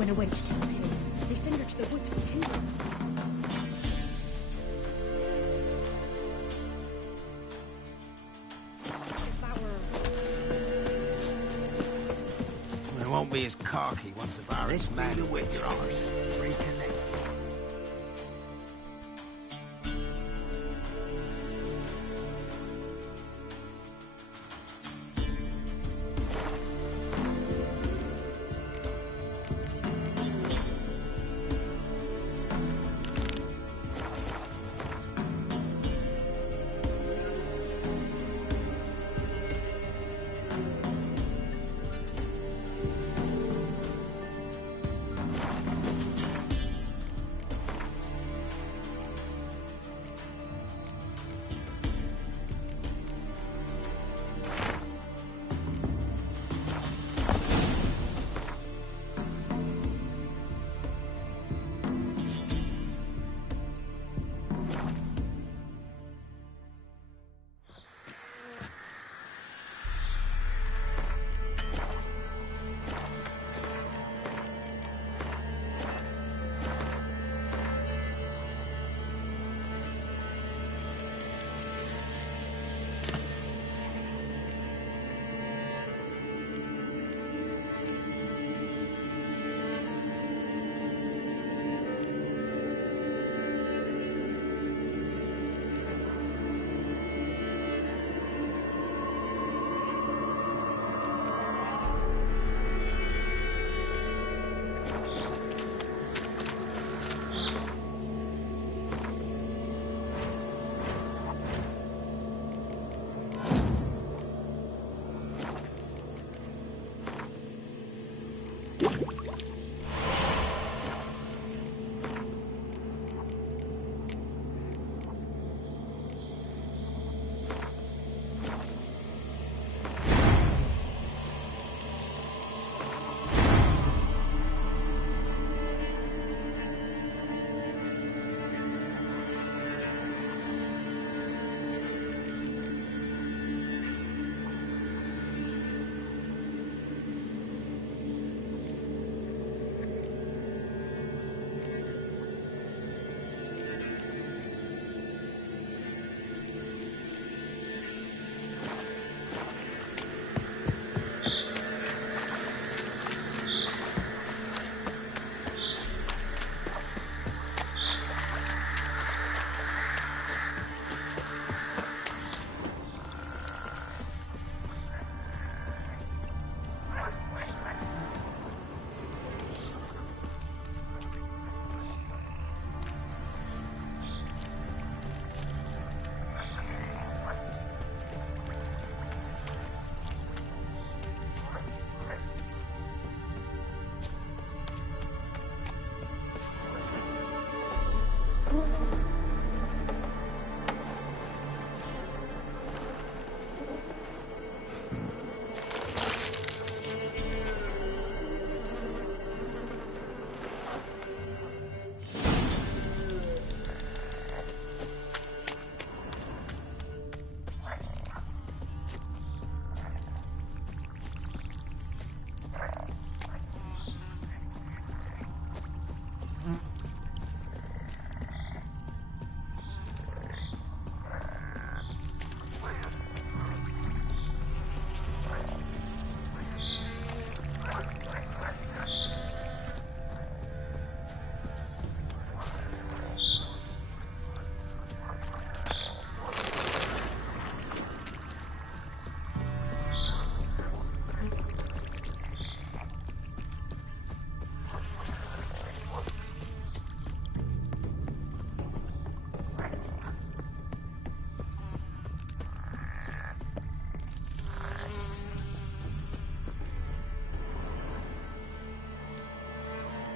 When a wench takes him, they send her to the woods for kindling. If that were... It won't be as cocky once the bar. This man the witch yours. Reconnect.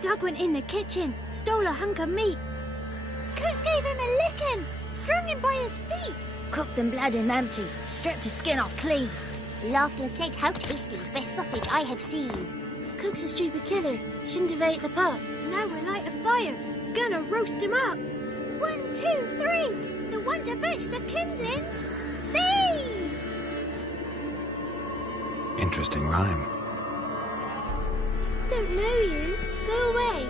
Doug went in the kitchen, stole a hunk of meat. Cook gave him a licking, strung him by his feet. Cooked them blood and empty, stripped his skin off clean. Laughed and said, how tasty, best sausage I have seen. Cook's a stupid killer, shouldn't have ate the pup. Now we'll light a fire, gonna roast him up. 1, 2, 3, the one to fetch the kindlings. Thee! Interesting rhyme. Don't know you. Go away.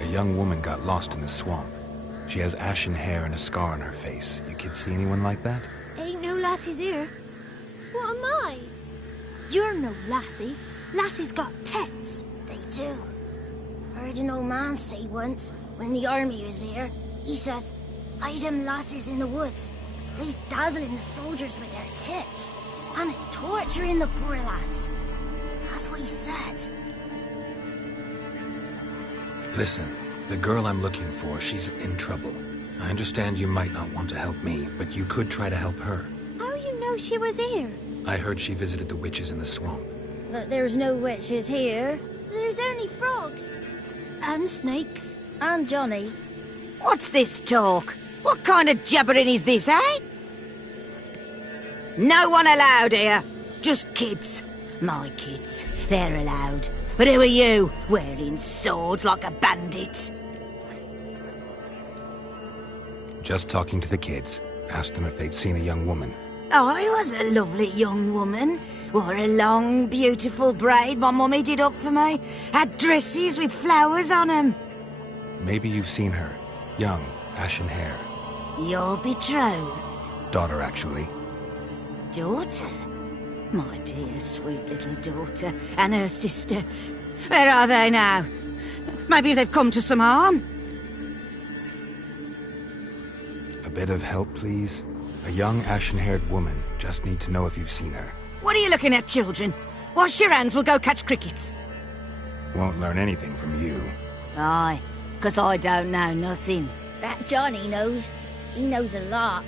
A young woman got lost in the swamp. She has ashen hair and a scar on her face. You kids see anyone like that? Ain't no lassies here. What am I? You're no lassie. Lassies got tits. They do. Heard an old man say once, when the army was here, he says, hide them lasses in the woods. They's dazzling the soldiers with their tits. And it's torturing the poor lads. That's what he said. Listen, the girl I'm looking for, she's in trouble. I understand you might not want to help me, but you could try to help her. How you know she was here? I heard she visited the witches in the swamp. But there's no witches here. There's only frogs. And snakes. And Johnny. What's this talk? What kind of jabbering is this, eh? No one allowed here. Just kids. My kids. They're allowed. But who are you, wearing swords like a bandit? Just talking to the kids. Asked them if they'd seen a young woman. I was a lovely young woman. Wore a long, beautiful braid my mummy did up for me. Had dresses with flowers on them. Maybe you've seen her. Young, ashen hair. Your betrothed? Daughter, actually. Daughter? My dear, sweet little daughter. And her sister. Where are they now? Maybe they've come to some harm? A bit of help, please? A young, ashen-haired woman. Just need to know if you've seen her. What are you looking at, children? Wash your hands, we'll go catch crickets. Won't learn anything from you. Aye, 'cause I don't know nothing. That Johnny knows. He knows a lot.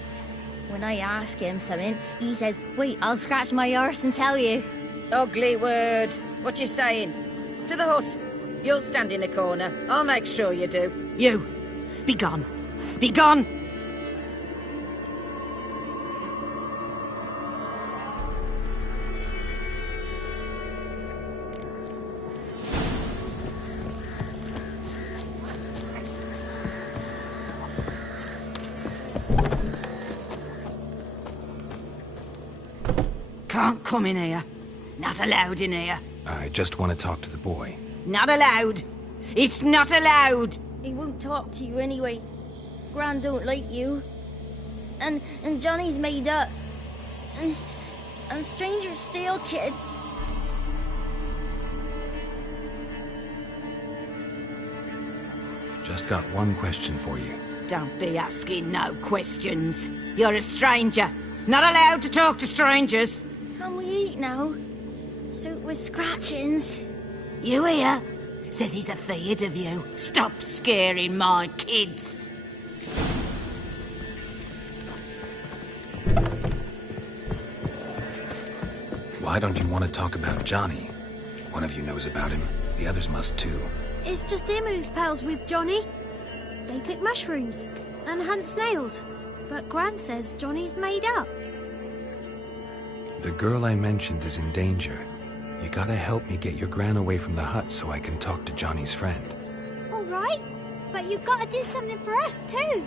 When I ask him something, he says, wait, I'll scratch my arse and tell you. Ugly word. What you saying? To the hut. You'll stand in a corner. I'll make sure you do. You, be gone. Be gone! Can't come in here. Not allowed in here. I just want to talk to the boy. Not allowed. It's not allowed. He won't talk to you anyway. Gran don't like you. And Johnny's made up. And strangers steal kids. Just got one question for you. Don't be asking no questions. You're a stranger. Not allowed to talk to strangers. Can we eat now? Soup with scratchings. You hear? Says he's afeard of you. Stop scaring my kids. Why don't you want to talk about Johnny? One of you knows about him. The others must too. It's just him who's pals with Johnny. They pick mushrooms and hunt snails. But Gran says Johnny's made up. The girl I mentioned is in danger. You gotta help me get your gran away from the hut so I can talk to Johnny's friend. All right, but you've got to do something for us too.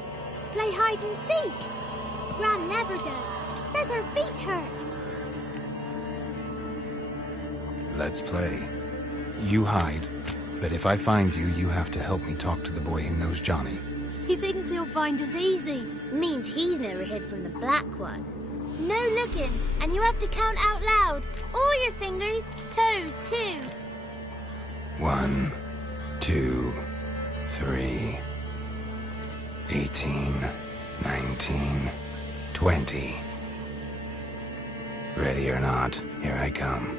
Play hide and seek. Gran never does. Says her feet hurt. Let's play. You hide, but if I find you, you have to help me talk to the boy who knows Johnny. He thinks he'll find us easy. Means he's never hid from the black ones. No looking, and you have to count out loud. All your fingers, toes too. 1, 2, 3, 18, 19, 20. Ready or not, here I come.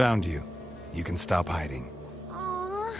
Found you. You can stop hiding. Aww.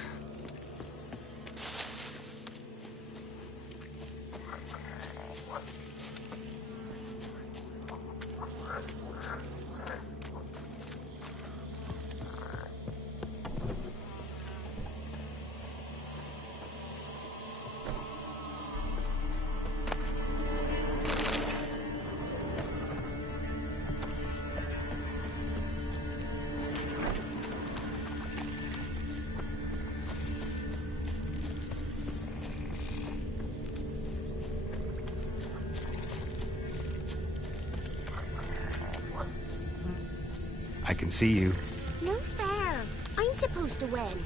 I can see you. No fair. I'm supposed to win.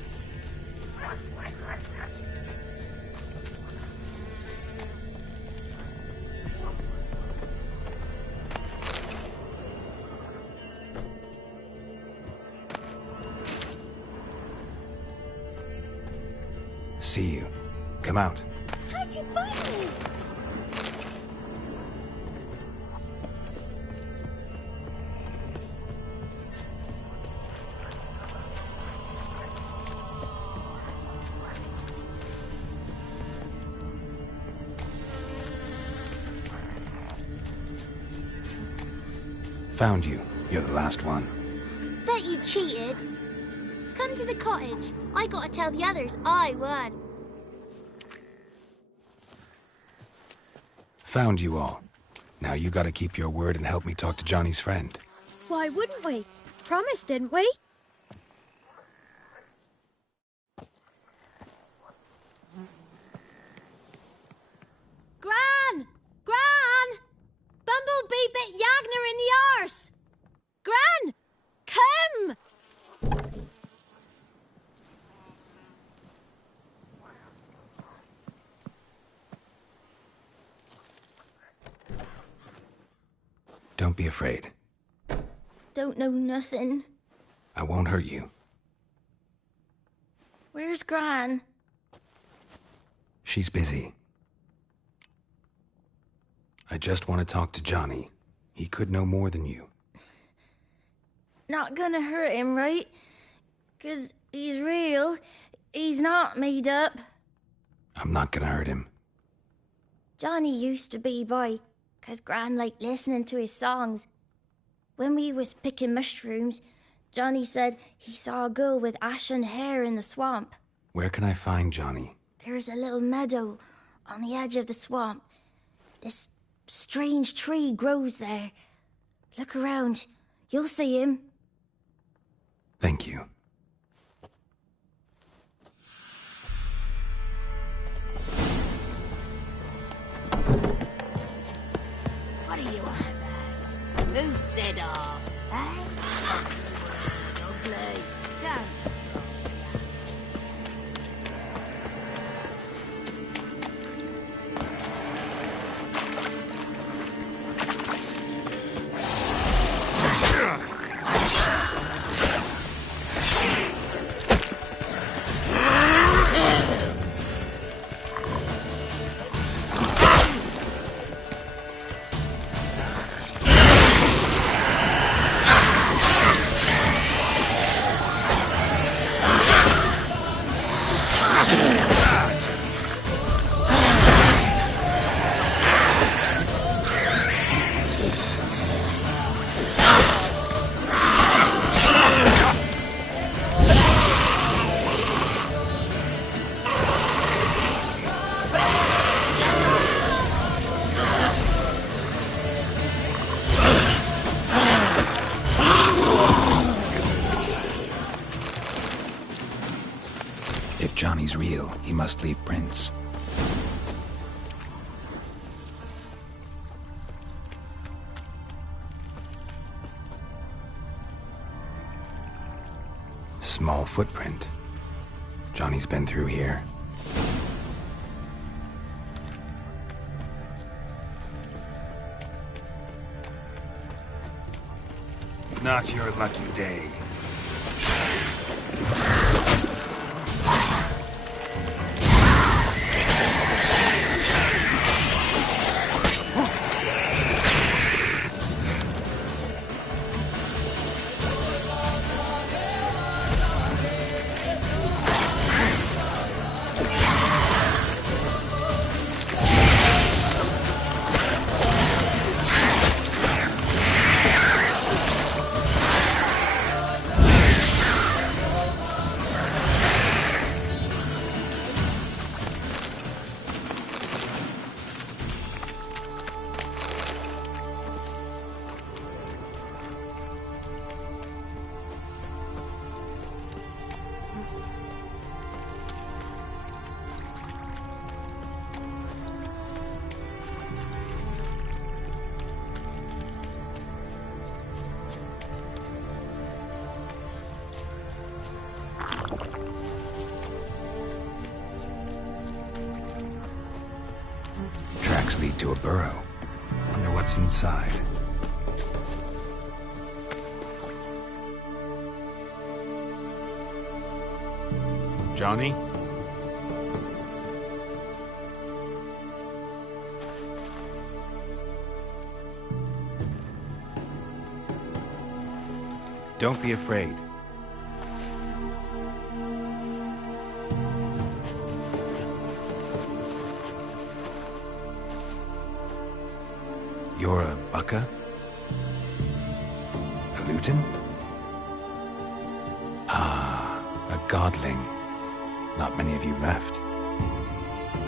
See you. Come out. How'd you find me? Found you. You're the last one. Bet you cheated. Come to the cottage. I gotta tell the others I won. Found you all. Now you gotta keep your word and help me talk to Johnny's friend. Why wouldn't we? Promised, didn't we? Gran! Gran! Bumblebee bit Yagner in the arse! Gran! Come! Don't be afraid. Don't know nothing. I won't hurt you. Where's Gran? She's busy. I just want to talk to Johnny. He could know more than you. Not gonna hurt him, right? 'Cause he's real. He's not made up. I'm not gonna hurt him. Johnny used to be boy, 'cause Gran liked listening to his songs. When we was picking mushrooms, Johnny said he saw a girl with ashen hair in the swamp. Where can I find Johnny? There's a little meadow on the edge of the swamp. This strange tree grows there. Look around. You'll see him. Thank you. What are you on about? Who said arse? Eh? Ugly. Don't. If Johnny's real, he must leave prints. Small footprint. Johnny's been through here. Not your lucky day. tracks lead to a burrow. Wonder what's inside. Johnny? Don't be afraid. You're a Bucka? A Luton? Ah, a godling. Not many of you left.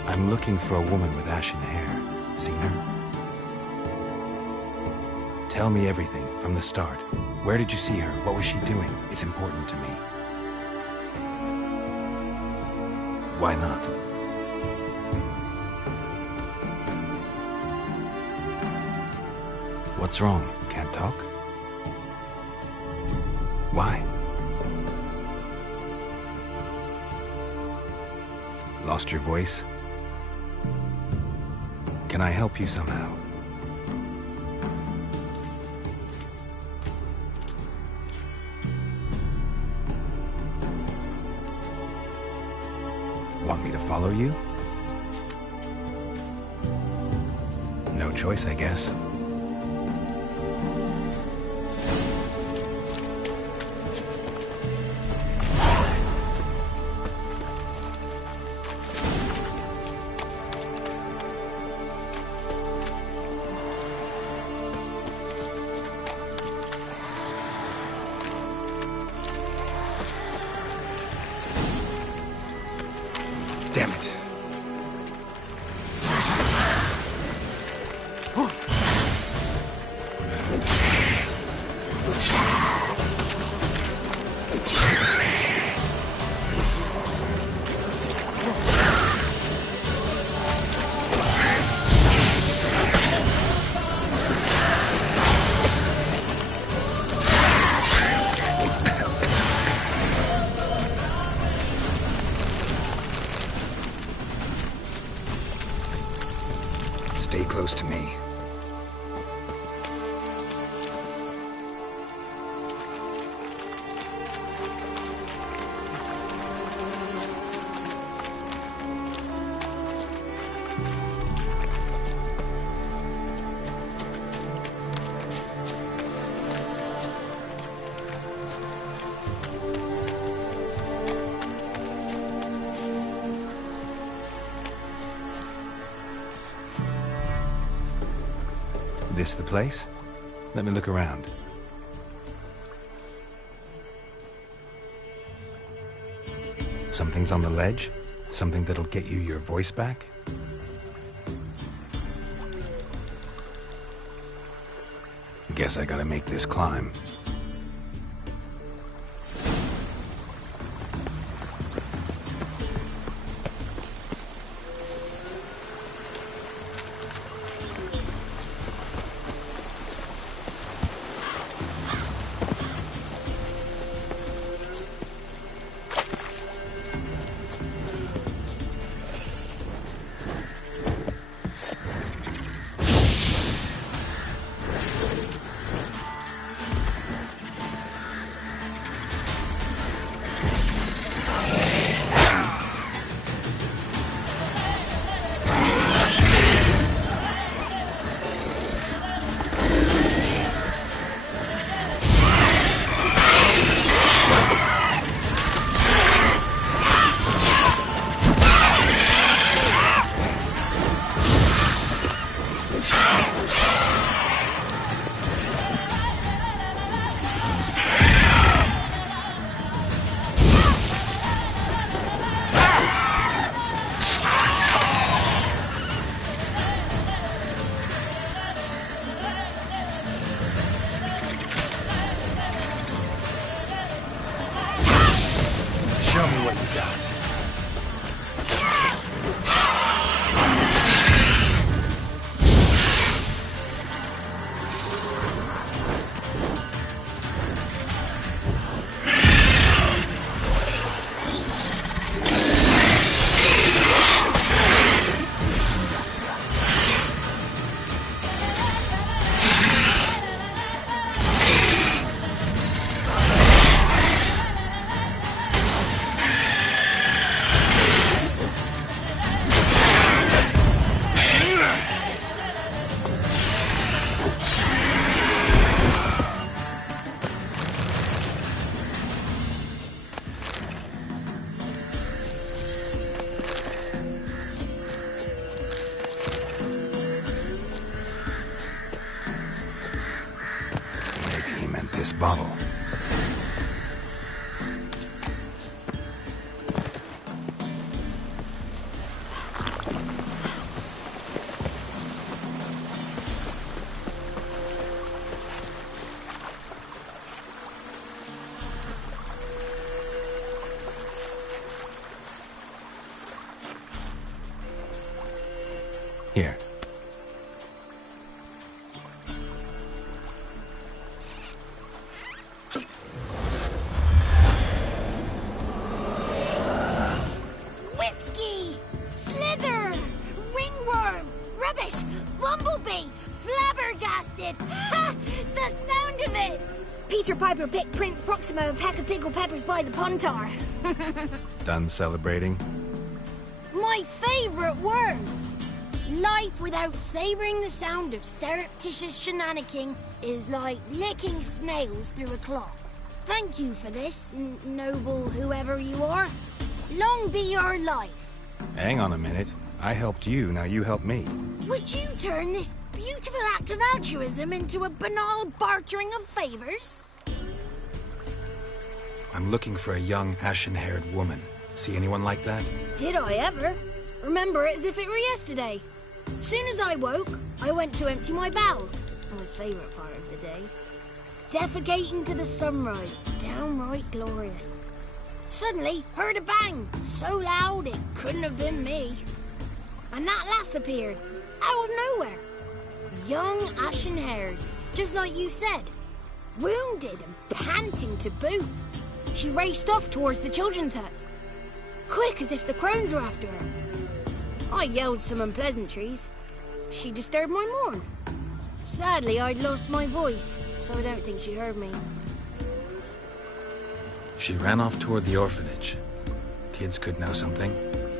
I'm looking for a woman with ashen hair. Seen her? Tell me everything from the start. Where did you see her? What was she doing? It's important to me. Why not? What's wrong? Can't talk? Why? Lost your voice? Can I help you somehow? Want me to follow you? No choice, I guess. Damn it. Stay close to me. This the place? Let me look around. Something's on the ledge? Something that'll get you your voice back? Guess I gotta make this climb. Show me what you got. novel. Here. Whiskey! Slither! Ringworm! Rubbish! Bumblebee! Flabbergasted! Ha! The sound of it! Peter Piper picked Prince Proximo a peck of pickled peppers by the pontar. Done celebrating? My favourite words! Life without savouring the sound of surreptitious shenanigans is like licking snails through a cloth. Thank you for this, noble whoever you are. Long be your life. Hang on a minute. I helped you, now you help me. Would you turn this beautiful act of altruism into a banal bartering of favours? I'm looking for a young, ashen-haired woman. See anyone like that? Did I ever? Remember it as if it were yesterday. Soon as I woke, I went to empty my bowels. My favourite part of the day. Defecating to the sunrise, downright glorious. Suddenly, heard a bang, so loud it couldn't have been me. And that lass appeared, out of nowhere. Young, ashen-haired, just like you said. Wounded and panting to boot. She raced off towards the children's huts. Quick as if the crones were after her. I yelled some unpleasantries. She disturbed my morn. Sadly, I'd lost my voice, so I don't think she heard me. She ran off toward the orphanage. Kids could know something,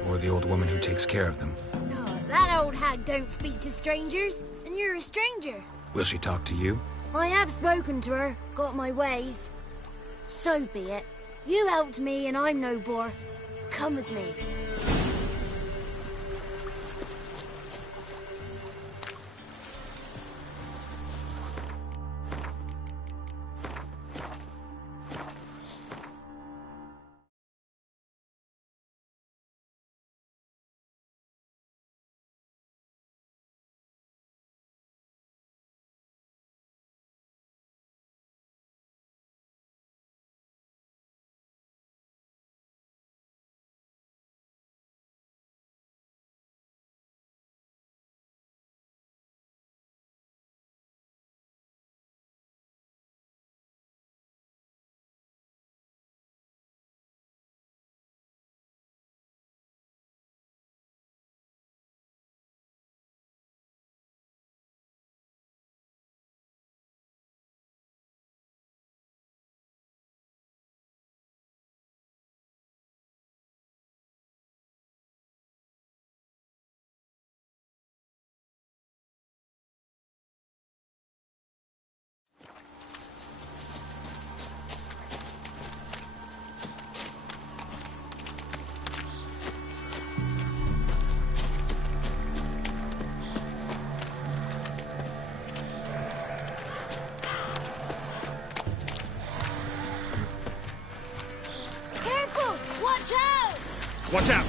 or the old woman who takes care of them. Oh, that old hag don't speak to strangers, and you're a stranger. Will she talk to you? I have spoken to her, got my ways. So be it. You helped me, and I'm no bore. Come with me. Watch out!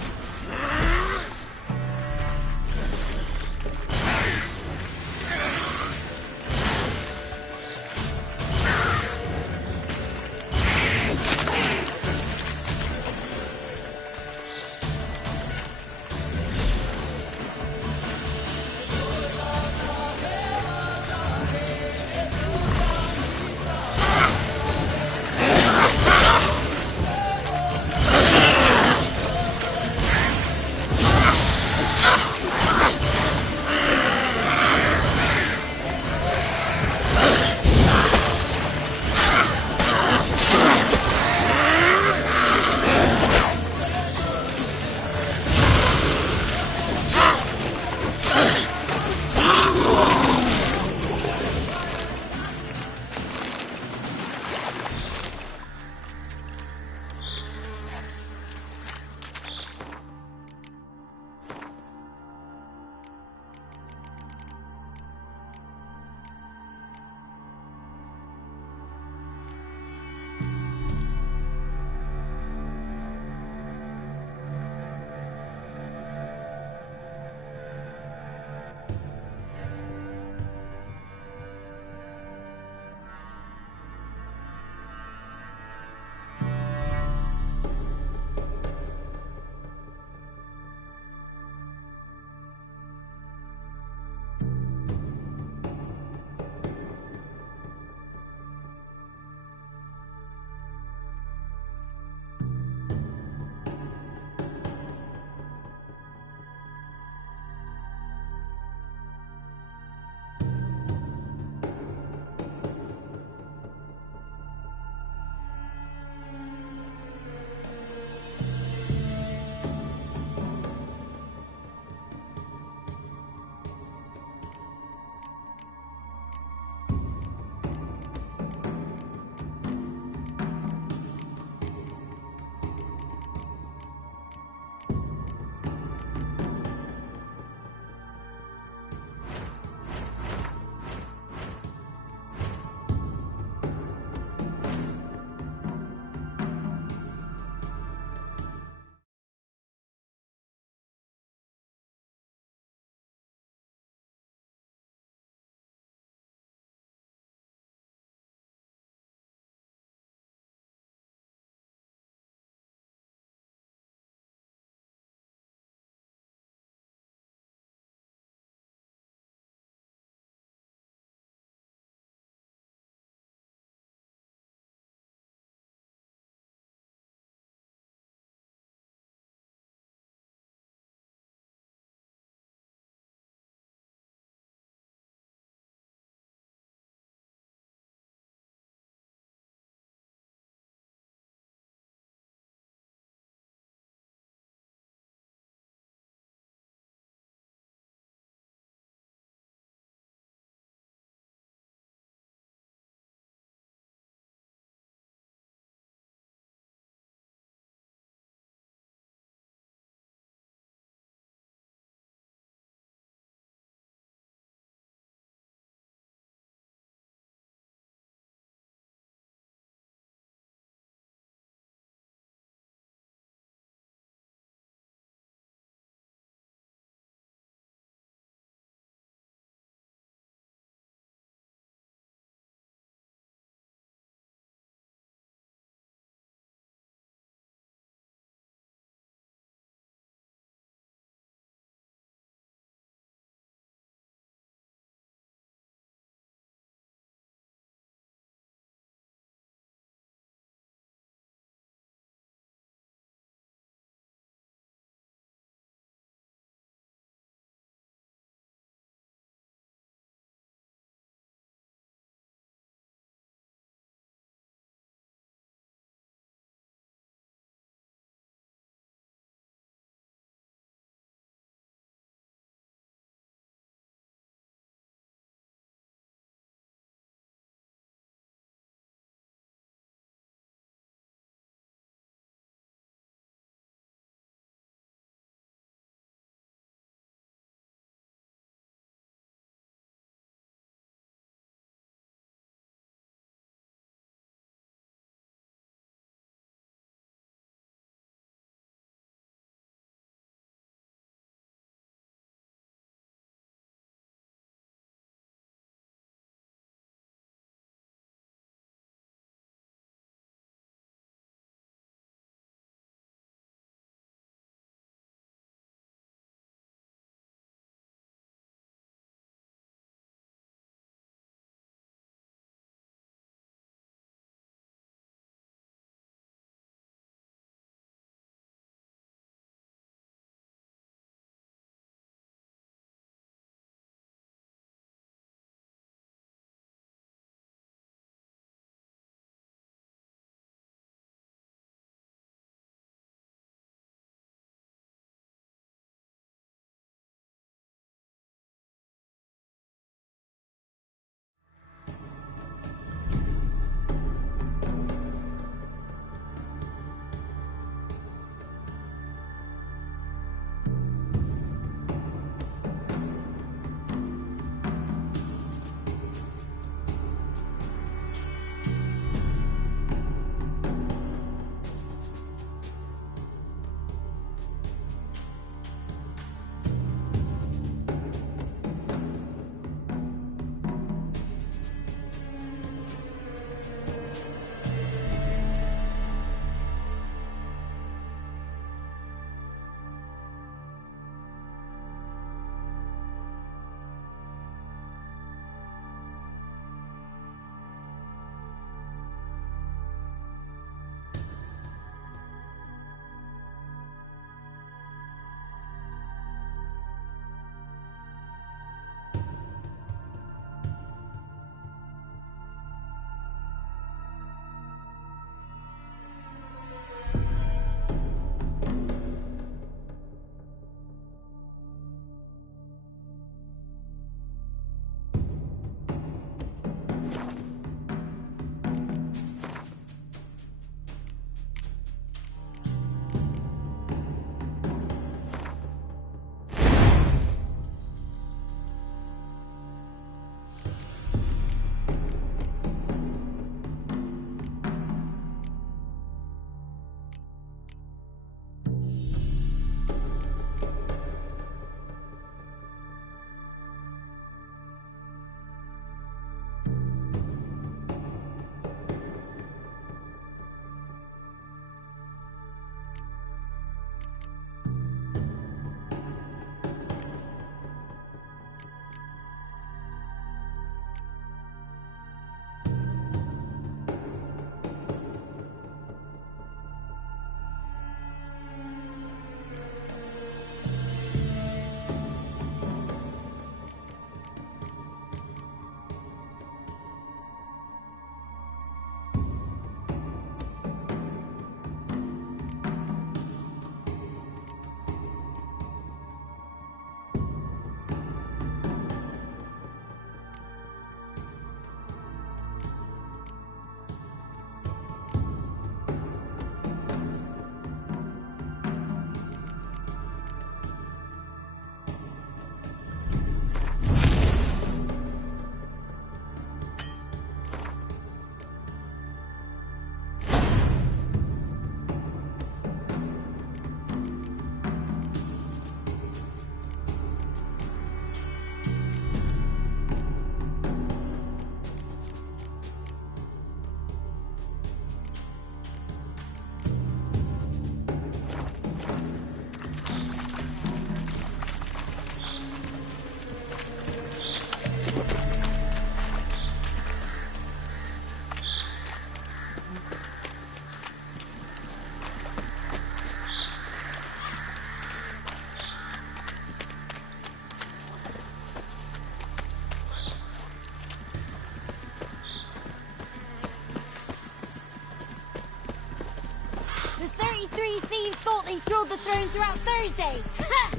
33 thieves thought they thrilled the throne throughout Thursday. Ha!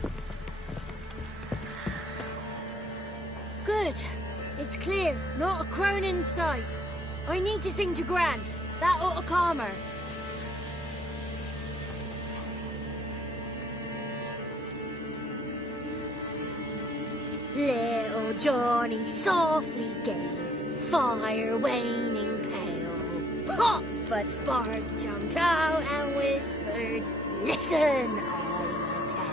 Good. It's clear. Not a crone in sight. I need to sing to Gran. That ought to calm her. Little Johnny softly gaze, fire waning pale. Pop! A spark jumped out and whispered, "Listen, I'll tell."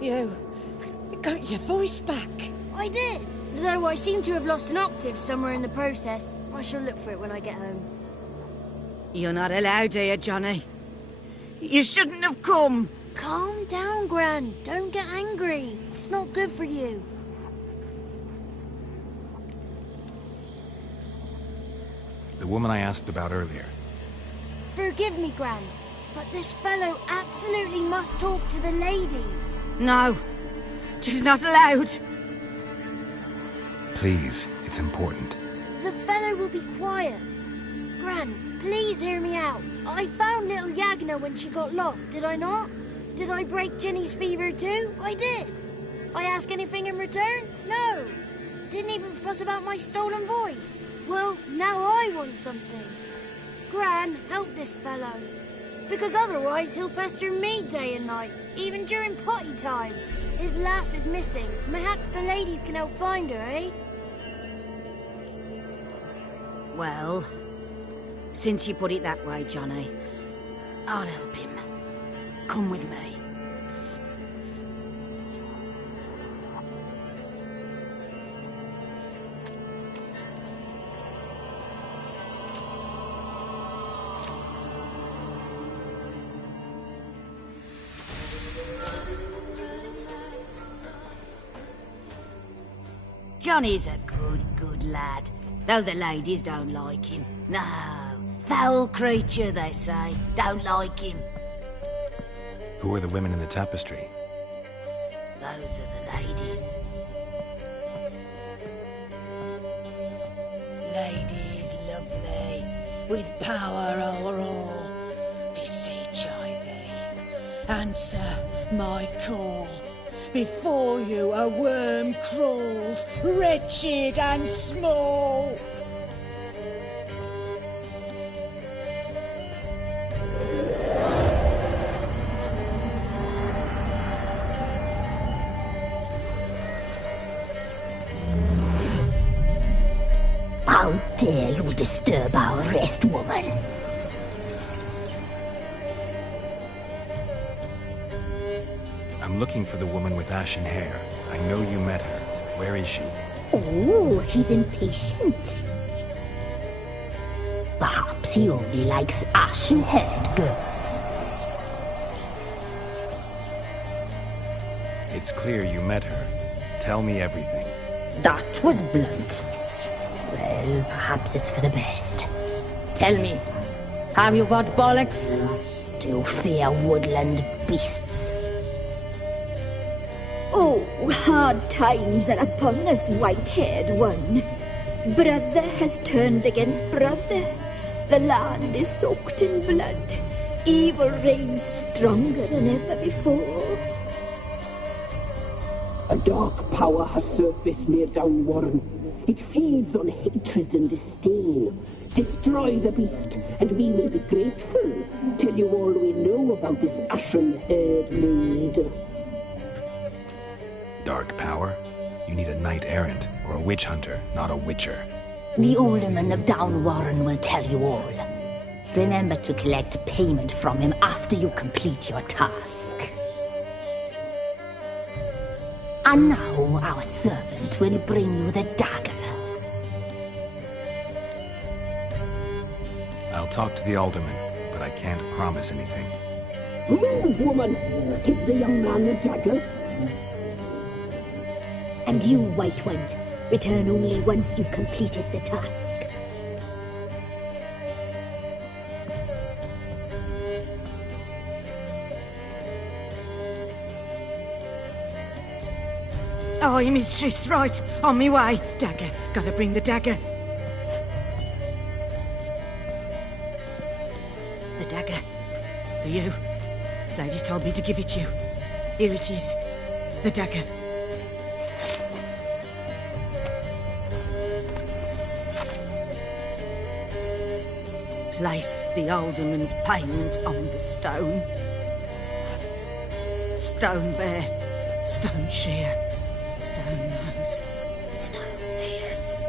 You got your voice back. I did, though I seem to have lost an octave somewhere in the process. I shall look for it when I get home. You're not allowed here, Johnny. You shouldn't have come. Calm down, Gran. Don't get angry. It's not good for you. The woman I asked about earlier. Forgive me, Gran, but this fellow absolutely must talk to the ladies. No, she's not allowed. Please, it's important. The fellow will be quiet. Gran, please hear me out. I found little Yagna when she got lost, did I not? Did I break Ginny's fever too? I did. I ask anything in return? No. Didn't even fuss about my stolen voice. Well, now I want something. Gran, help this fellow. Because otherwise he'll pester me day and night, even during potty time. His lass is missing. Perhaps the ladies can help find her, eh? Well, since you put it that way, Johnny, I'll help him. Come with me. Johnny's a good lad, though the ladies don't like him. No, foul creature, they say. Don't like him. Who are the women in the tapestry? Those are the ladies. Ladies lovely, with power o'er all. Beseech I thee, answer my call. Before you a worm crawls, wretched and small. How dare you disturb our rest, woman? I'm looking for the woman with ashen hair. I know you met her. Where is she? Oh, he's impatient. Perhaps he only likes ashen-haired girls. It's clear you met her. Tell me everything. That was blunt. Well, perhaps it's for the best. Tell me, have you got bollocks? Do you fear woodland beasts? Oh, hard times are upon this white-haired one. Brother has turned against brother. The land is soaked in blood. Evil reigns stronger than ever before. A dark power has surfaced near Downwarren. It feeds on hatred and disdain. Destroy the beast, and we will be grateful. Tell you all we know about this ashen-haired maid. Dark power? You need a knight-errant or a witch hunter, not a witcher. The alderman of Downwarren will tell you all. Remember to collect payment from him after you complete your task. And now our servant will bring you the dagger. I'll talk to the alderman, but I can't promise anything. Move, woman! Give the young man the dagger. And you, White One, return only once you've completed the task. Aye, mistress, right. On me way. Dagger. Gotta bring the dagger. for you. Lady told me to give it you. Here it is. The dagger. Place the alderman's payment on the stone. Stone bear, stone shear, stone nose, stone ears.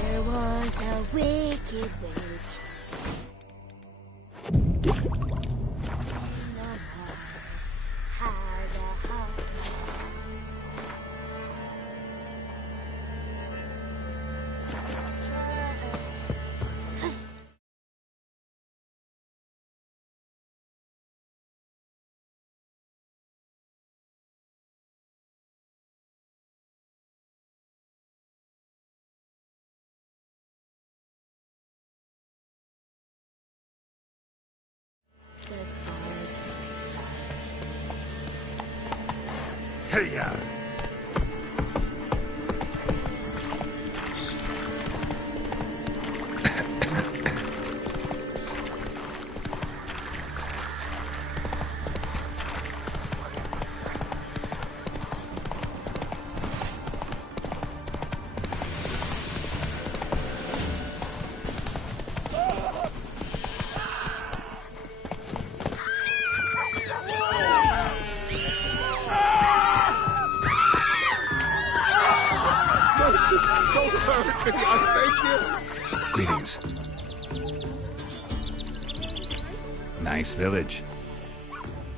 There was a wicked witch. Hey-ya! Don't hurt me, I beg you. Greetings. Nice village.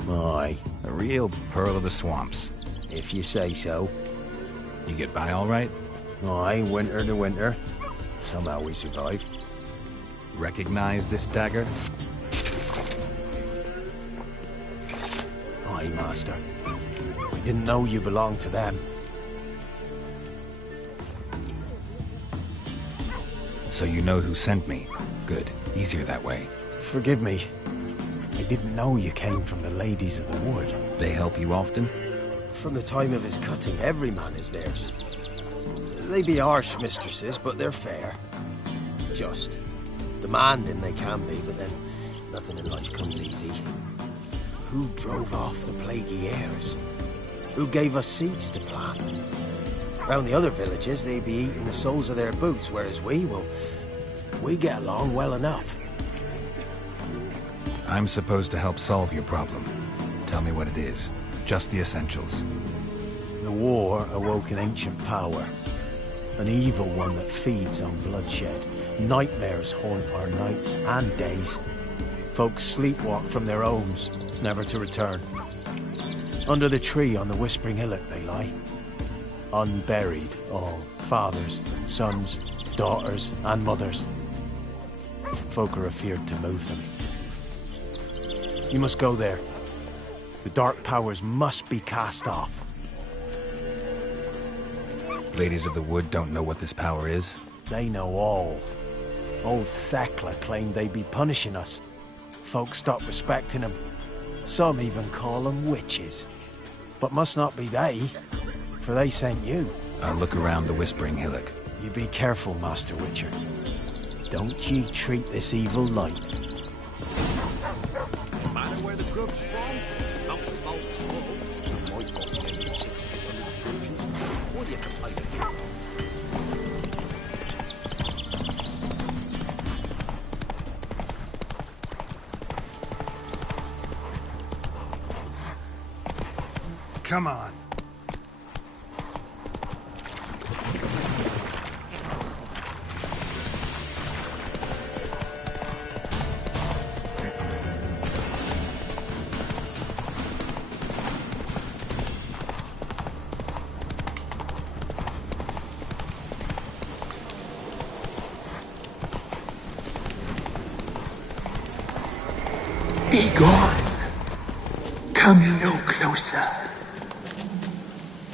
Aye. A real pearl of the swamps. If you say so. You get by all right? Aye, winter to winter. Somehow we survive. Recognize this dagger? Aye, master. I didn't know you belonged to them. So you know who sent me. Good. Easier that way. Forgive me. I didn't know you came from the Ladies of the Wood. They help you often? From the time of his cutting, every man is theirs. They be harsh mistresses, but they're fair. Just. Demanding they can be, but then nothing in life comes easy. Who drove off the plaguey heirs? Who gave us seeds to plant? Round the other villages, they be eating the soles of their boots, whereas we get along well enough. I'm supposed to help solve your problem. Tell me what it is. Just the essentials. The war awoke an ancient power. An evil one that feeds on bloodshed. Nightmares haunt our nights and days. Folks sleepwalk from their homes, never to return. Under the tree on the Whispering Hillock they lie. Unburied, all. Fathers, sons, daughters, and mothers. Folk are afeard to move them. You must go there. The dark powers must be cast off. Ladies of the Wood don't know what this power is? They know all. Old Thekla claimed they'd be punishing us. Folk stopped respecting them. Some even call them witches. But must not be they, for they sent you. I'll look around the Whispering Hillock. You be careful, Master Witcher. Don't ye treat this evil light. No matter where the grub's from, not the bolts full. Might got 50 or 60 bruises. Or you can pay the bill. Come on. Be gone. Come no closer.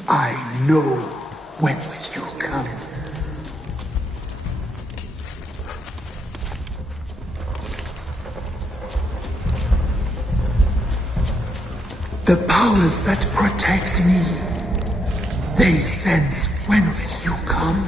I know whence you come. The powers that protect me, they sense whence you come.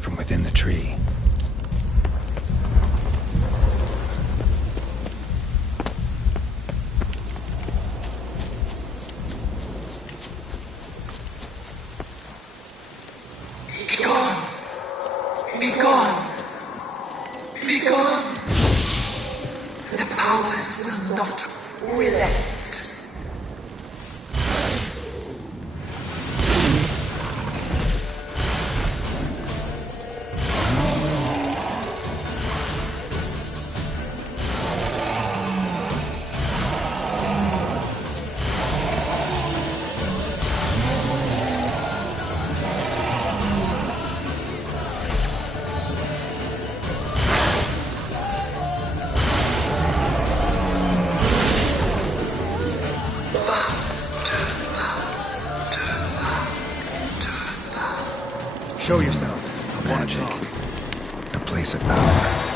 From within the tree. Be gone! Be gone! Be gone! The powers will not relent. Show yourself. I want to talk. A place of power.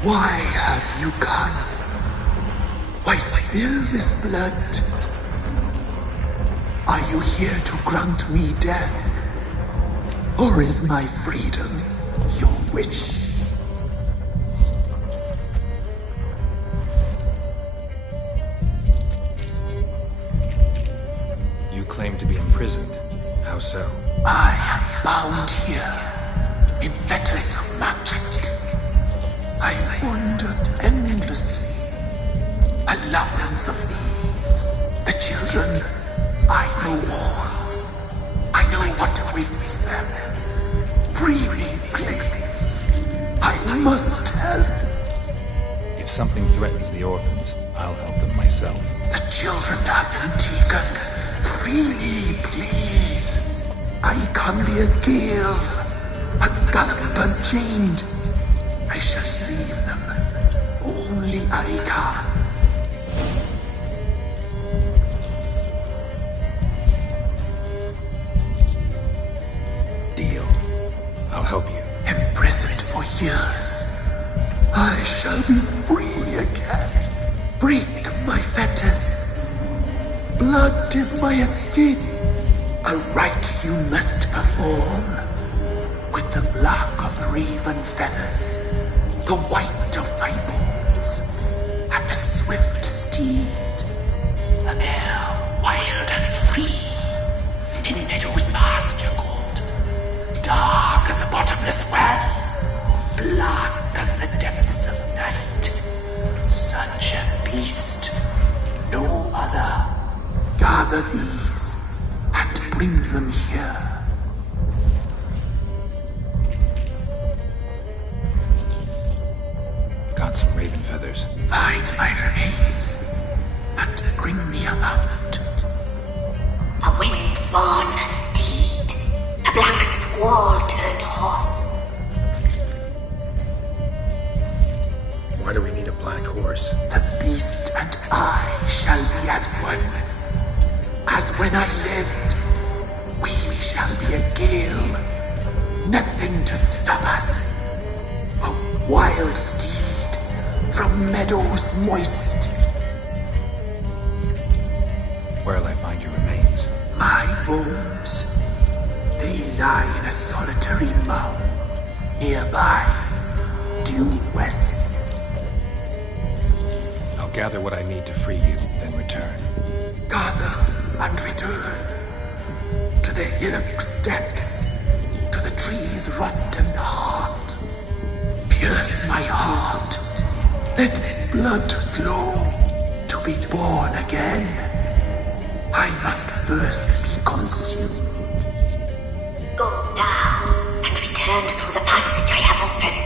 Why have you gone? Why spill this blood? Are you here to grant me death? Or is my freedom your wish? You claim to be imprisoned. How so? I am bound here in fetters of magic. I wandered endlessly, lovings of thieves, the children. I know all. I know what awaits them. Free me, please. I must help. If something threatens the orphans, I'll help them myself. The children have been taken. Free me, please. I come be a gale, a gallop unchained. I shall save them. Only I can. Deal. I'll help you. Imprisoned for years, I shall be free again. Break my fetters. Blood is my escape. A rite you must perform. With the black of raven feathers, the white of my bones, and the swift steed. A mare wild and free, in meadows pasture cold, dark as a bottomless well, black as the depths of night. Such a beast, no other. Gather these and bring them here. Got some raven feathers. Find my remains and bring me a mount. A wind-born steed, a black squall turned horse. Why do we need a black horse? The beast and I shall be as one. As when I lived, we shall be a gale. Nothing to stop us. A wild steed from meadows moist. Where'll I find your remains? My bones, they lie in a solitary mound nearby, due west. I'll gather what I need to free you, then return. Gather and return to the hillock's depths, to the tree's rotten heart. Pierce my heart, let blood flow to be born again. I must first be consumed. Go now and return through the passage I have opened.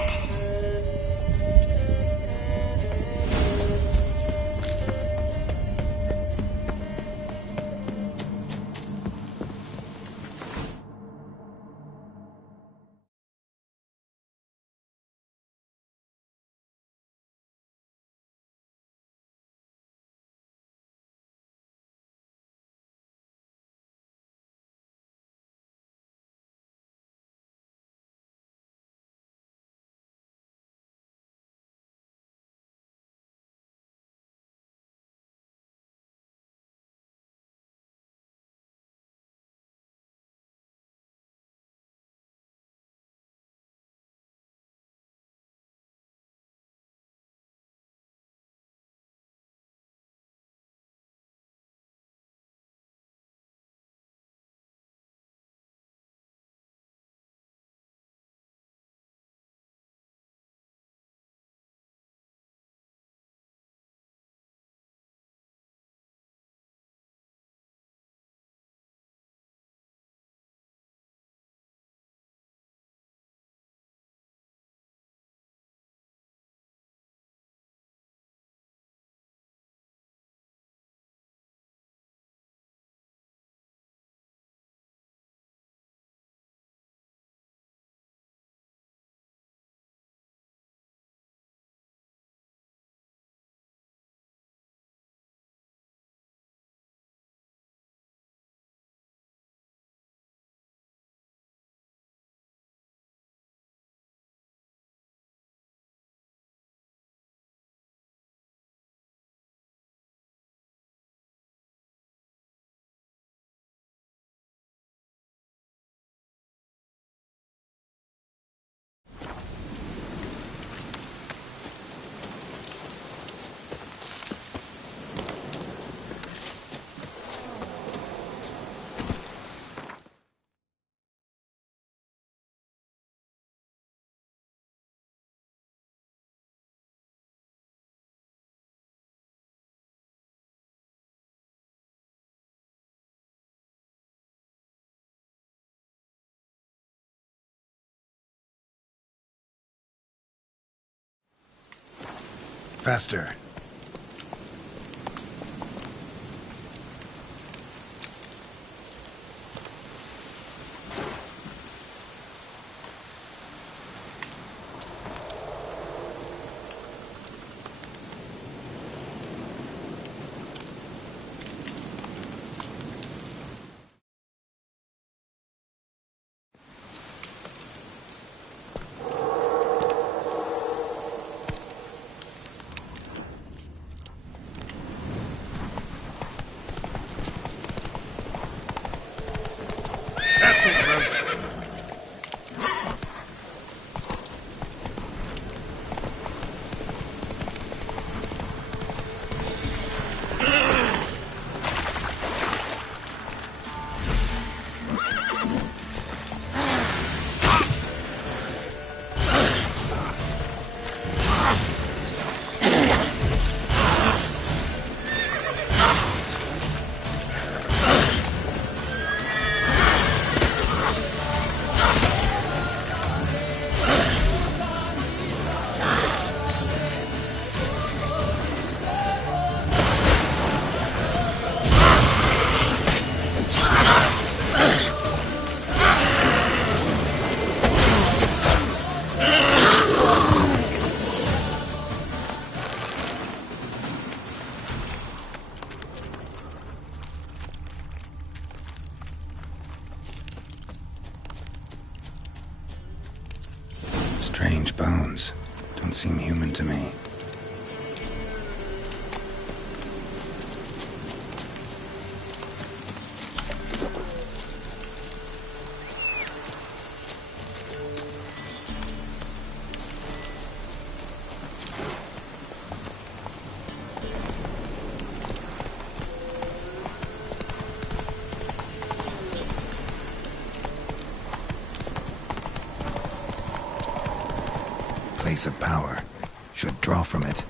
Faster. That's it, Roach. Strange bones. Don't seem human to me. Place of power. Should draw from it.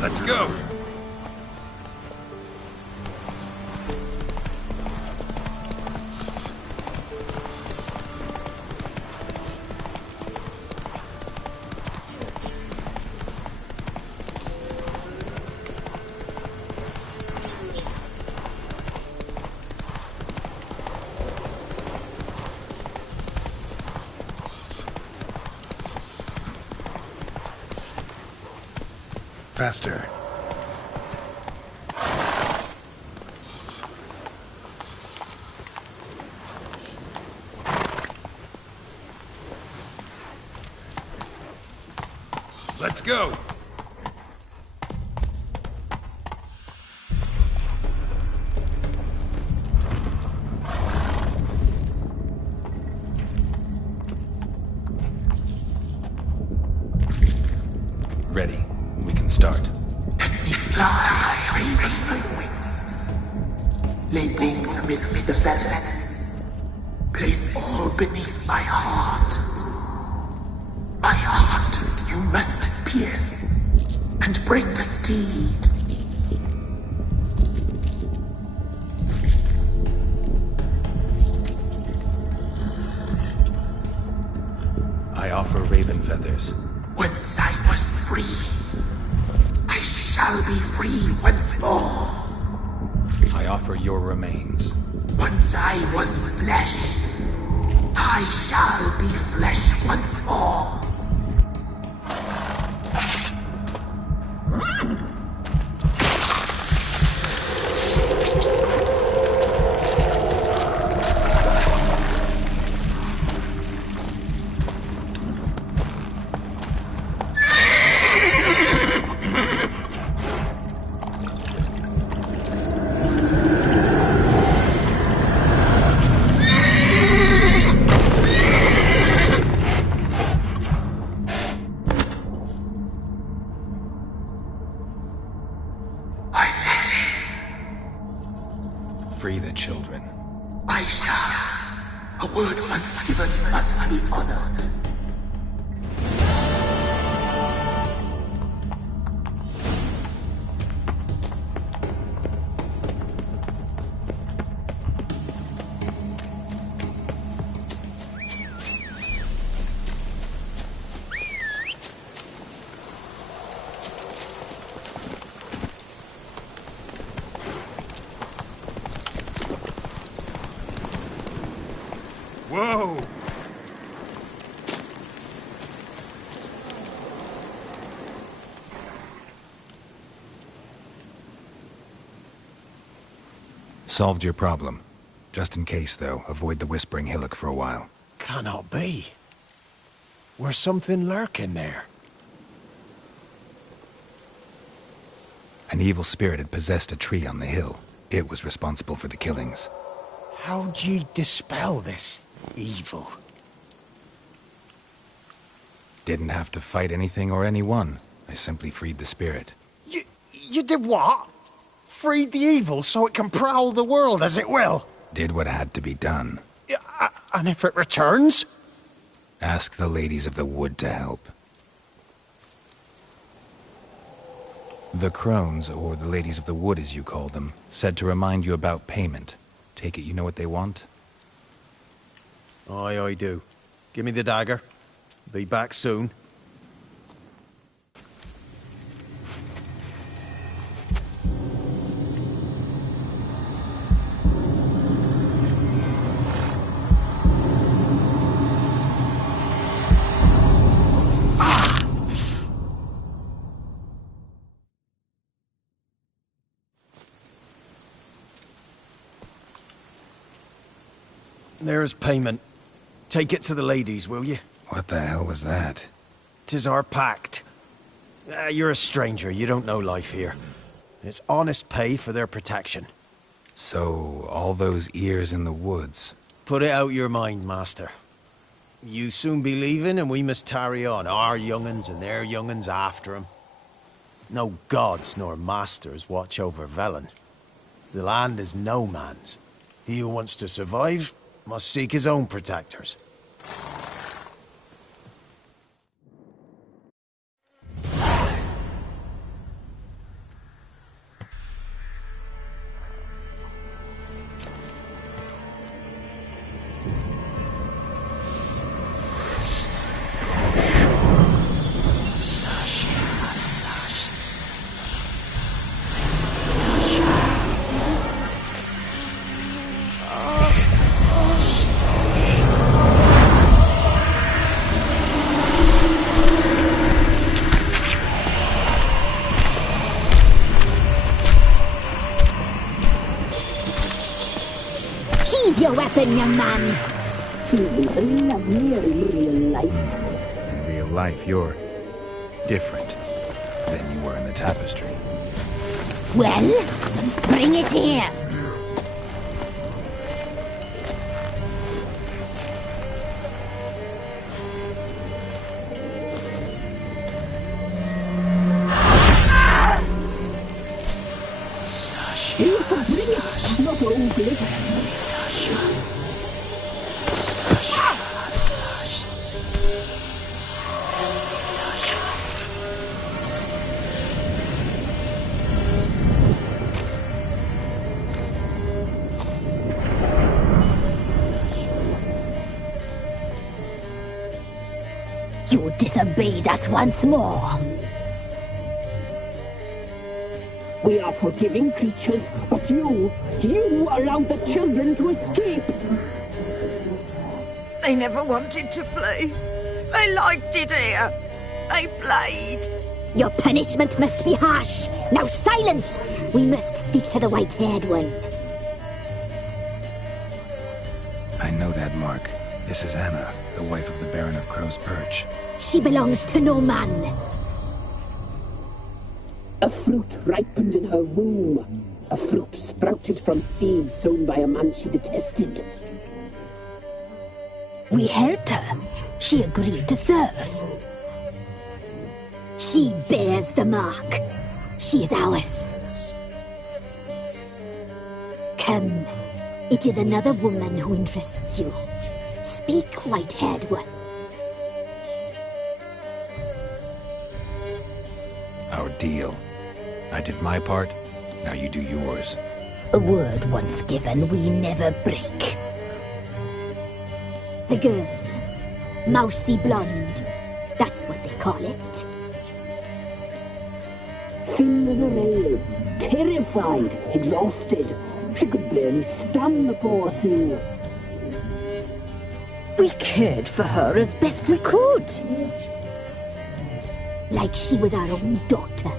Let's go. Faster. Let's go. Ready. We can start. Fly, raven wings. Lay things amidst the feathers. Place all beneath my heart. My heart you must pierce and break the steed. I offer raven feathers. Once I was free, I shall be free once more. I offer your remains. Once I was flesh, I shall be flesh once more. I shall. A word once given must be honored. Whoa! Solved your problem. Just in case, though, avoid the Whispering Hillock for a while. Cannot be. Where's something lurking there? An evil spirit had possessed a tree on the hill. It was responsible for the killings. How'd ye dispel this evil? Didn't have to fight anything or anyone. I simply freed the spirit. You did what? Freed the evil so it can prowl the world as it will? Did what had to be done. And if it returns? Ask the ladies of the wood to help. The crones, or the ladies of the wood as you call them, said to remind you about payment. Take it you know what they want? Aye, I do. Give me the dagger. Be back soon. There's payment. Take it to the ladies, will you? What the hell was that? 'Tis our pact. You're a stranger, you don't know life here. It's honest pay for their protection. So, all those ears in the woods. Put it out your mind, master. You soon be leaving and we must tarry on, our young'uns and their young'uns after 'em. No gods nor masters watch over Velen. The land is no man's. He who wants to survive must seek his own protectors. Your weapon, young man. You will love me in real life. In real life, you're different than you were in the tapestry. Well, bring it here. You can bring it, not only. You disobeyed us once more. We are forgiving creatures, but you allowed the children to escape. They never wanted to flee. They liked it here. They played. Your punishment must be harsh. Now silence! We must speak to the white-haired one. I know that mark. This is Anna, the wife of the Baron of Crow's Perch. She belongs to no man. A fruit ripened in her womb. A fruit sprouted from seeds sown by a man she detested. We helped her. She agreed to serve. She bears the mark. She is ours. Come, It is another woman who interests you. Speak, white-haired one. Our deal. I did my part, now you do yours. A word once given, we never break. The girl. Mousy blonde. That's what they call it. Thin as a rail, terrified, exhausted. She could barely stand, the poor thing. We cared for her as best we could. Like she was our own daughter.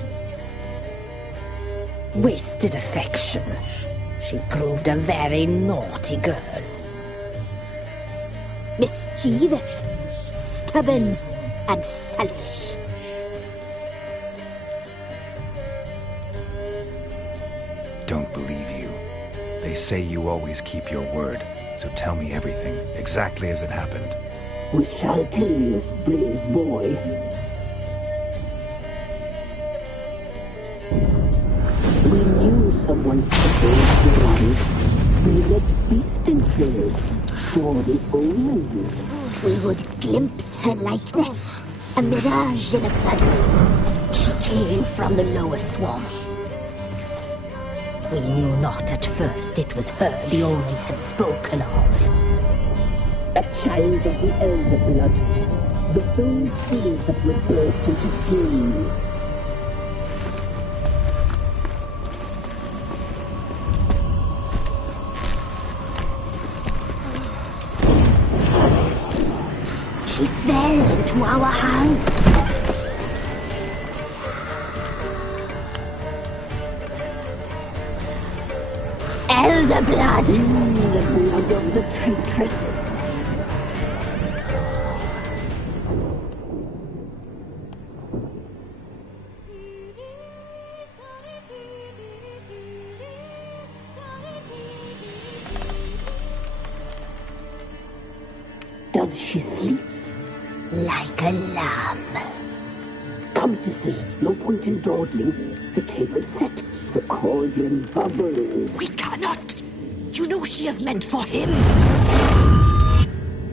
Wasted affection. She proved a very naughty girl. Mischievous, stubborn, and selfish. Don't believe you. They say you always keep your word, so tell me everything, exactly as it happened. We shall tell you, brave boy. We knew someone supposed to arrive. We read beast enclosed, saw the omens. We would glimpse her likeness, a mirage in a blood. She came from the lower swamp. We knew not at first it was her the omens had spoken of. A child of the elder blood, the soul seed that would burst into flame. She fell into our hands. Elder blood! The blood of the traitress. Does she sleep? Like a lamb. Come, sisters, no point in dawdling. The table's set. The cauldron bubbles. We cannot! You know she is meant for him!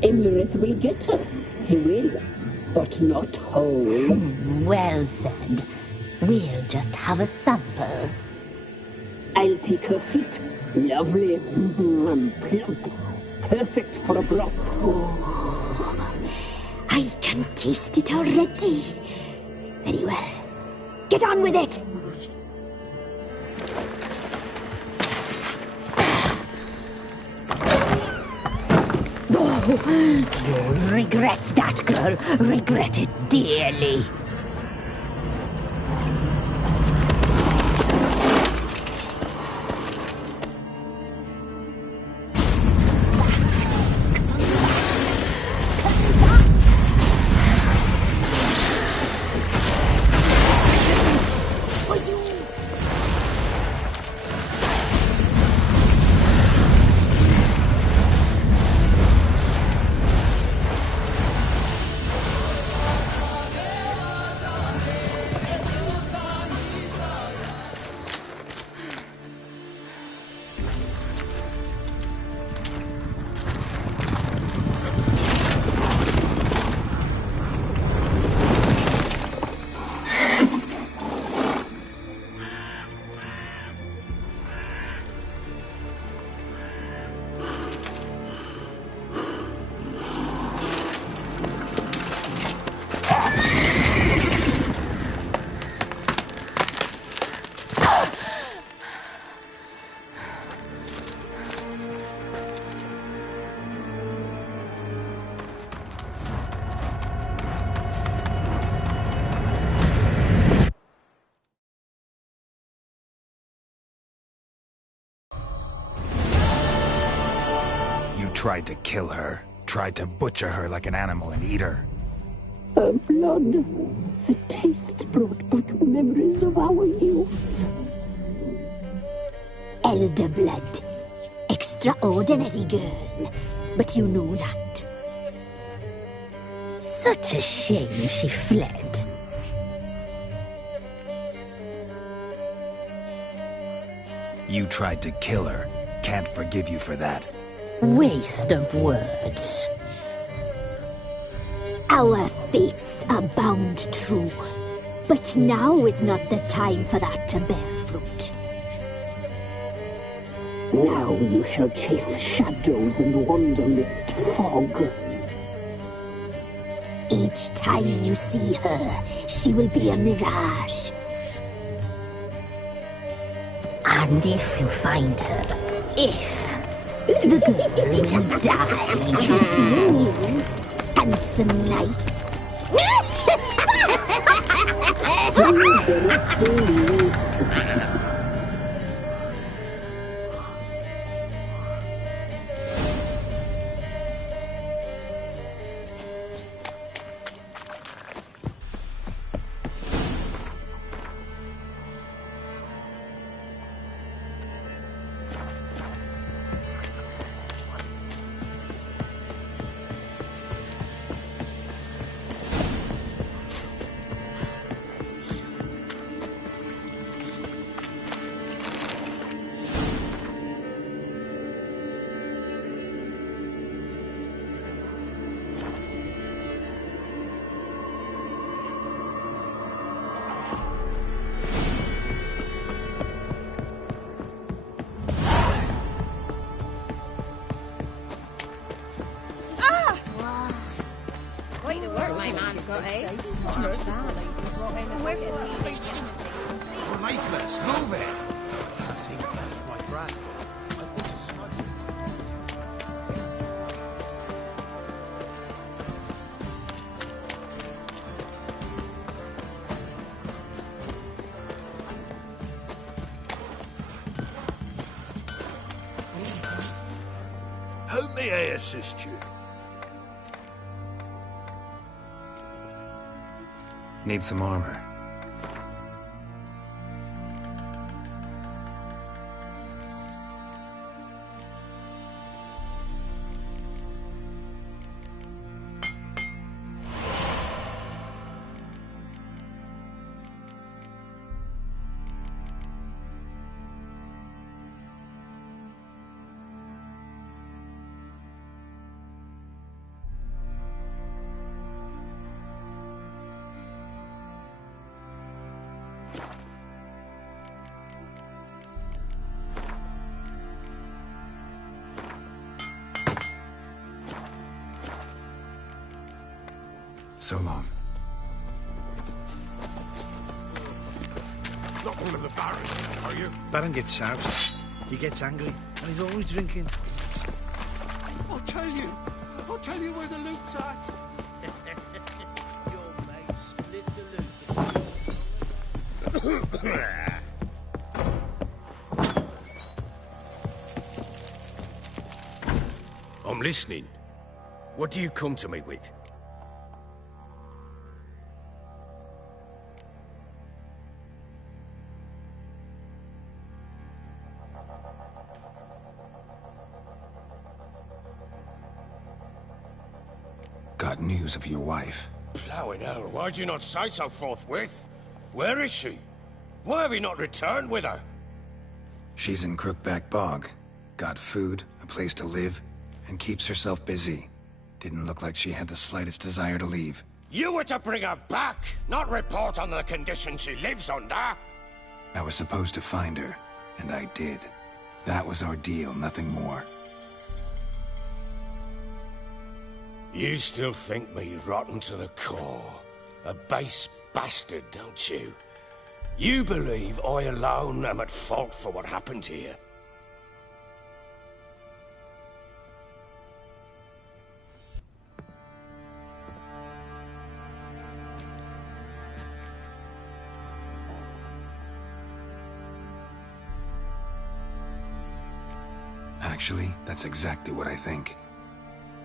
Emlyrith will get her. He will, but not whole. Well said. We'll just have a sample. I'll take her feet. Lovely. Plump. Perfect for a broth. Oh, I can taste it already. Very well. Get on with it! You'll regret that, girl. Regret it dearly. Tried to kill her. Tried to butcher her like an animal and eat her. Her blood. The taste brought back memories of our youth. Elder blood. Extraordinary girl. But you know that. Such a shame she fled. You tried to kill her. can't forgive you for that. Waste of words. Our fates are bound true. But now is not the time for that to bear fruit. Now you shall chase shadows and wander midst fog. Each time you see her, she will be a mirage. And if you find her, the girl will die. Seeing you, handsome knight. Quite the work my man's got, eh? We're lifeless. Move it. I can't seem to catch my breath. I think it's smudging. How may I assist you? Need some armor. So long. Not one of the barons, are you? Baron gets soused. He gets angry, and he's always drinking. I'll tell you where the loot's at. Your mate split the loot between I'm listening. What do you come to me with? Got news of your wife. Plowing hell, why'd you not say so forthwith? Where is she? Why have you not returned with her? She's in Crookback Bog. Got food, a place to live, and keeps herself busy. Didn't look like she had the slightest desire to leave. You were to bring her back, not report on the conditions she lives under. I was supposed to find her, and I did. That was our deal, nothing more. You still think me rotten to the core. A base bastard, don't you? You believe I alone am at fault for what happened here. Actually, that's exactly what I think.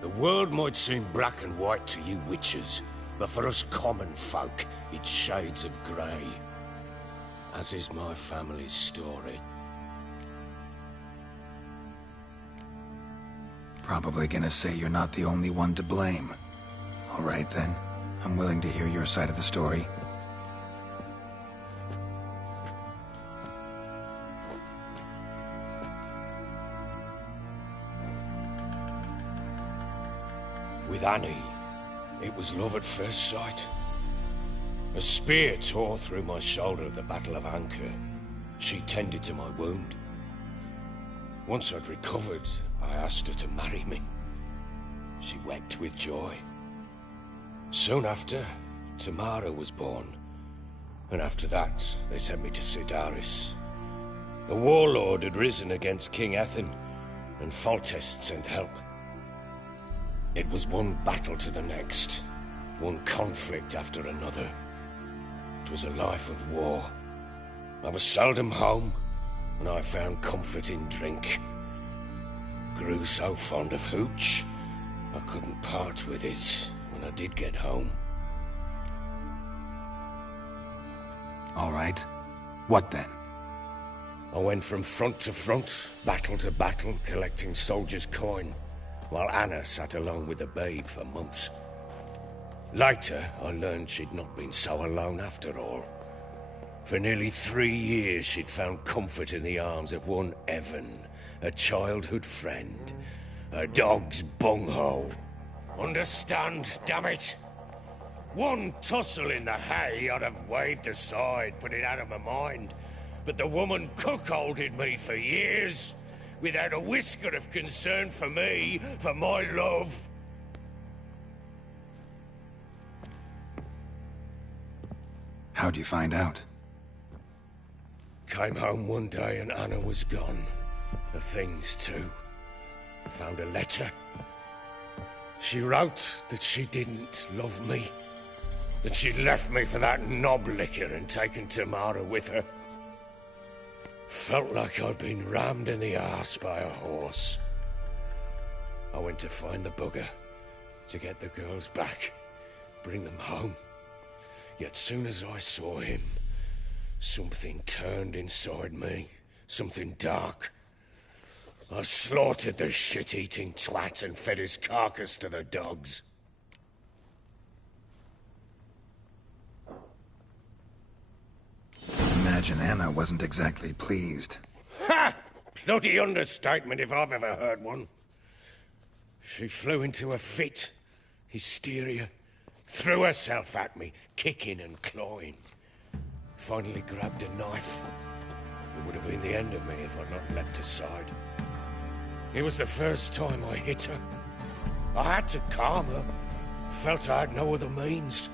The world might seem black and white to you witches, but for us common folk, it's shades of grey. As is my family's story. Probably gonna say you're not the only one to blame. All right then, I'm willing to hear your side of the story. With Annie, it was love at first sight. A spear tore through my shoulder at the Battle of Anchor. She tended to my wound. Once I'd recovered, I asked her to marry me. She wept with joy. Soon after, Tamara was born. And after that, they sent me to Sidaris. A warlord had risen against King Ethan, and Foltest sent help. It was one battle to the next, one conflict after another. It was a life of war. I was seldom home, and I found comfort in drink. Grew so fond of hooch, I couldn't part with it when I did get home. All right. What then? I went from front to front, battle to battle, collecting soldiers' coin, while Anna sat alone with the babe for months. Later, I learned she'd not been so alone after all. For nearly 3 years, she'd found comfort in the arms of one Evan, a childhood friend, a dog's bunghole. Understand, damn it? One tussle in the hay I'd have waved aside, put it out of my mind. But the woman cuckolded me for years, without a whisker of concern for me, for my love. How'd you find out? Came home one day and Anna was gone. The things too. Found a letter. She wrote that she didn't love me. That she'd left me for that knob licker and taken Tamara with her. Felt like I'd been rammed in the arse by a horse. I went to find the bugger, to get the girls back, bring them home. Yet soon as I saw him, something turned inside me, something dark. I slaughtered the shit-eating twat and fed his carcass to the dogs. Imagine Anna wasn't exactly pleased. Ha! Bloody understatement if I've ever heard one. She flew into a fit, hysteria, threw herself at me, kicking and clawing. Finally grabbed a knife. It would have been the end of me if I'd not leapt aside. It was the first time I hit her. I had to calm her. Felt I had no other means.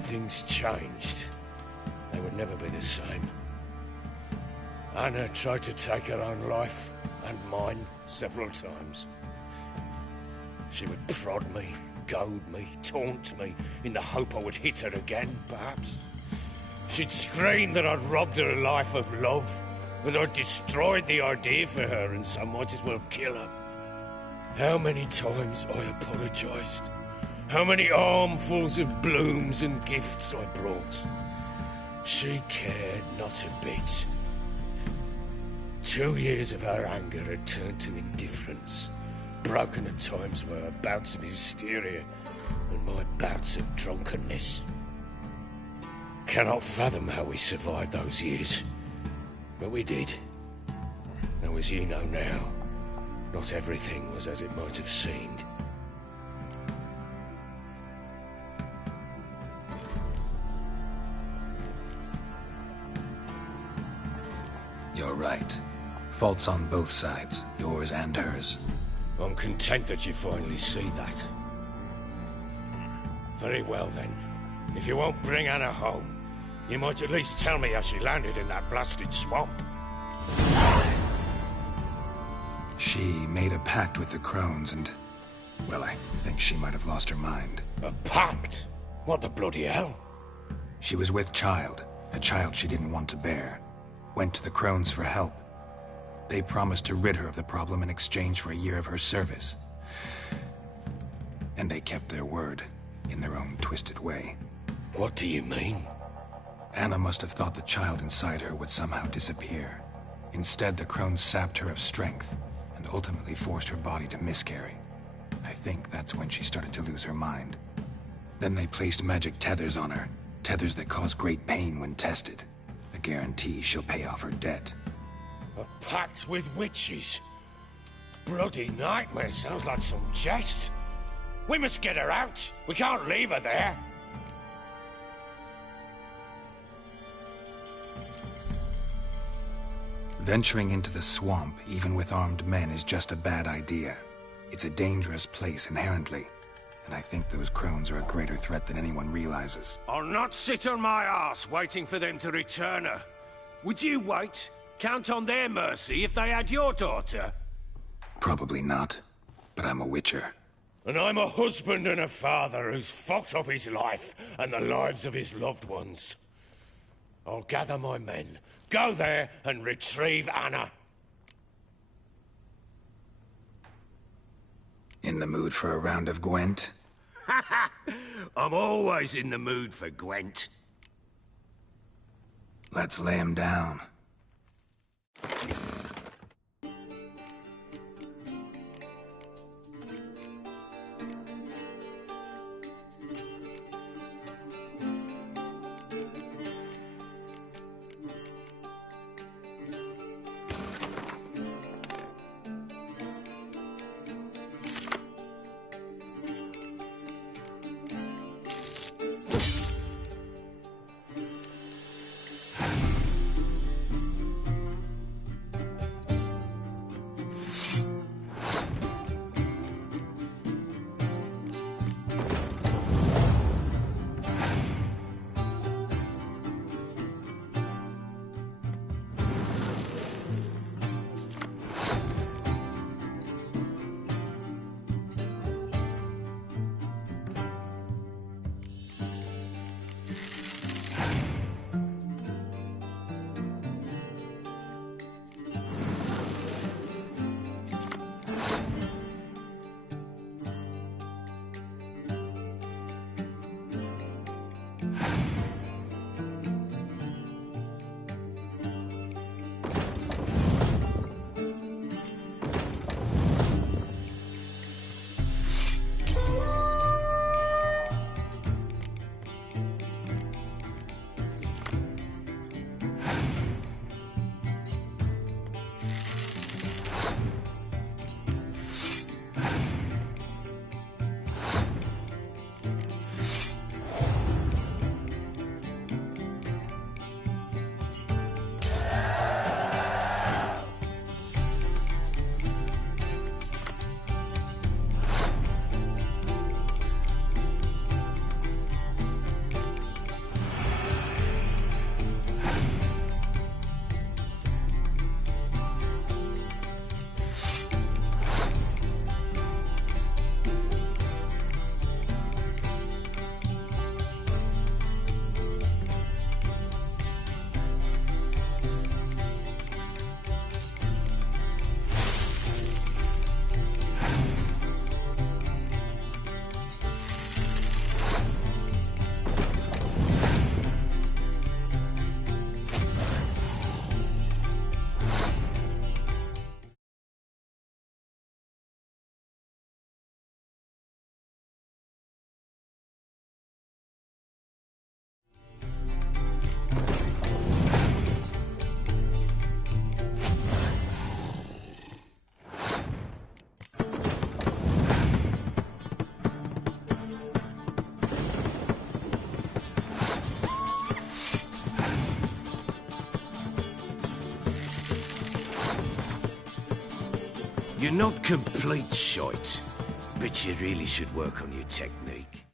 Things changed. They would never be the same. Anna tried to take her own life, and mine, several times. She would prod me, goad me, taunt me, in the hope I would hit her again, perhaps. She'd scream that I'd robbed her life of love, that I'd destroyed the idea for her, and so might as well kill her. How many times I apologized. How many armfuls of blooms and gifts I brought. She cared not a bit. 2 years of her anger had turned to indifference, broken at times by her bouts of hysteria and my bouts of drunkenness. Cannot fathom how we survived those years, but we did. Though as you know now, not everything was as it might have seemed. You're right. Faults on both sides, yours and hers. I'm content that you finally see that. Very well then. If you won't bring Anna home, you might at least tell me how she landed in that blasted swamp. She made a pact with the crones and... well, I think she might have lost her mind. A pact? What the bloody hell? She was with child, a child she didn't want to bear. Went to the crones for help. They promised to rid her of the problem in exchange for a year of her service. And they kept their word, in their own twisted way. What do you mean? Anna must have thought the child inside her would somehow disappear. Instead, the crones sapped her of strength, and ultimately forced her body to miscarry. I think that's when she started to lose her mind. Then they placed magic tethers on her, tethers that cause great pain when tested. A guarantee she'll pay off her debt. A pact with witches? bloody nightmare sounds like some jest. We must get her out. We can't leave her there. Venturing into the swamp, even with armed men, is just a bad idea. It's a dangerous place inherently, and I think those crones are a greater threat than anyone realizes. I'll not sit on my arse waiting for them to return her. Would you wait? Count on their mercy if they had your daughter? Probably not, but I'm a witcher. And I'm a husband and a father who's fucked up his life and the lives of his loved ones. I'll gather my men, go there and retrieve Anna. In the mood for a round of Gwent? I'm always in the mood for Gwent. Let's lay him down. You're not complete shite, but you really should work on your technique.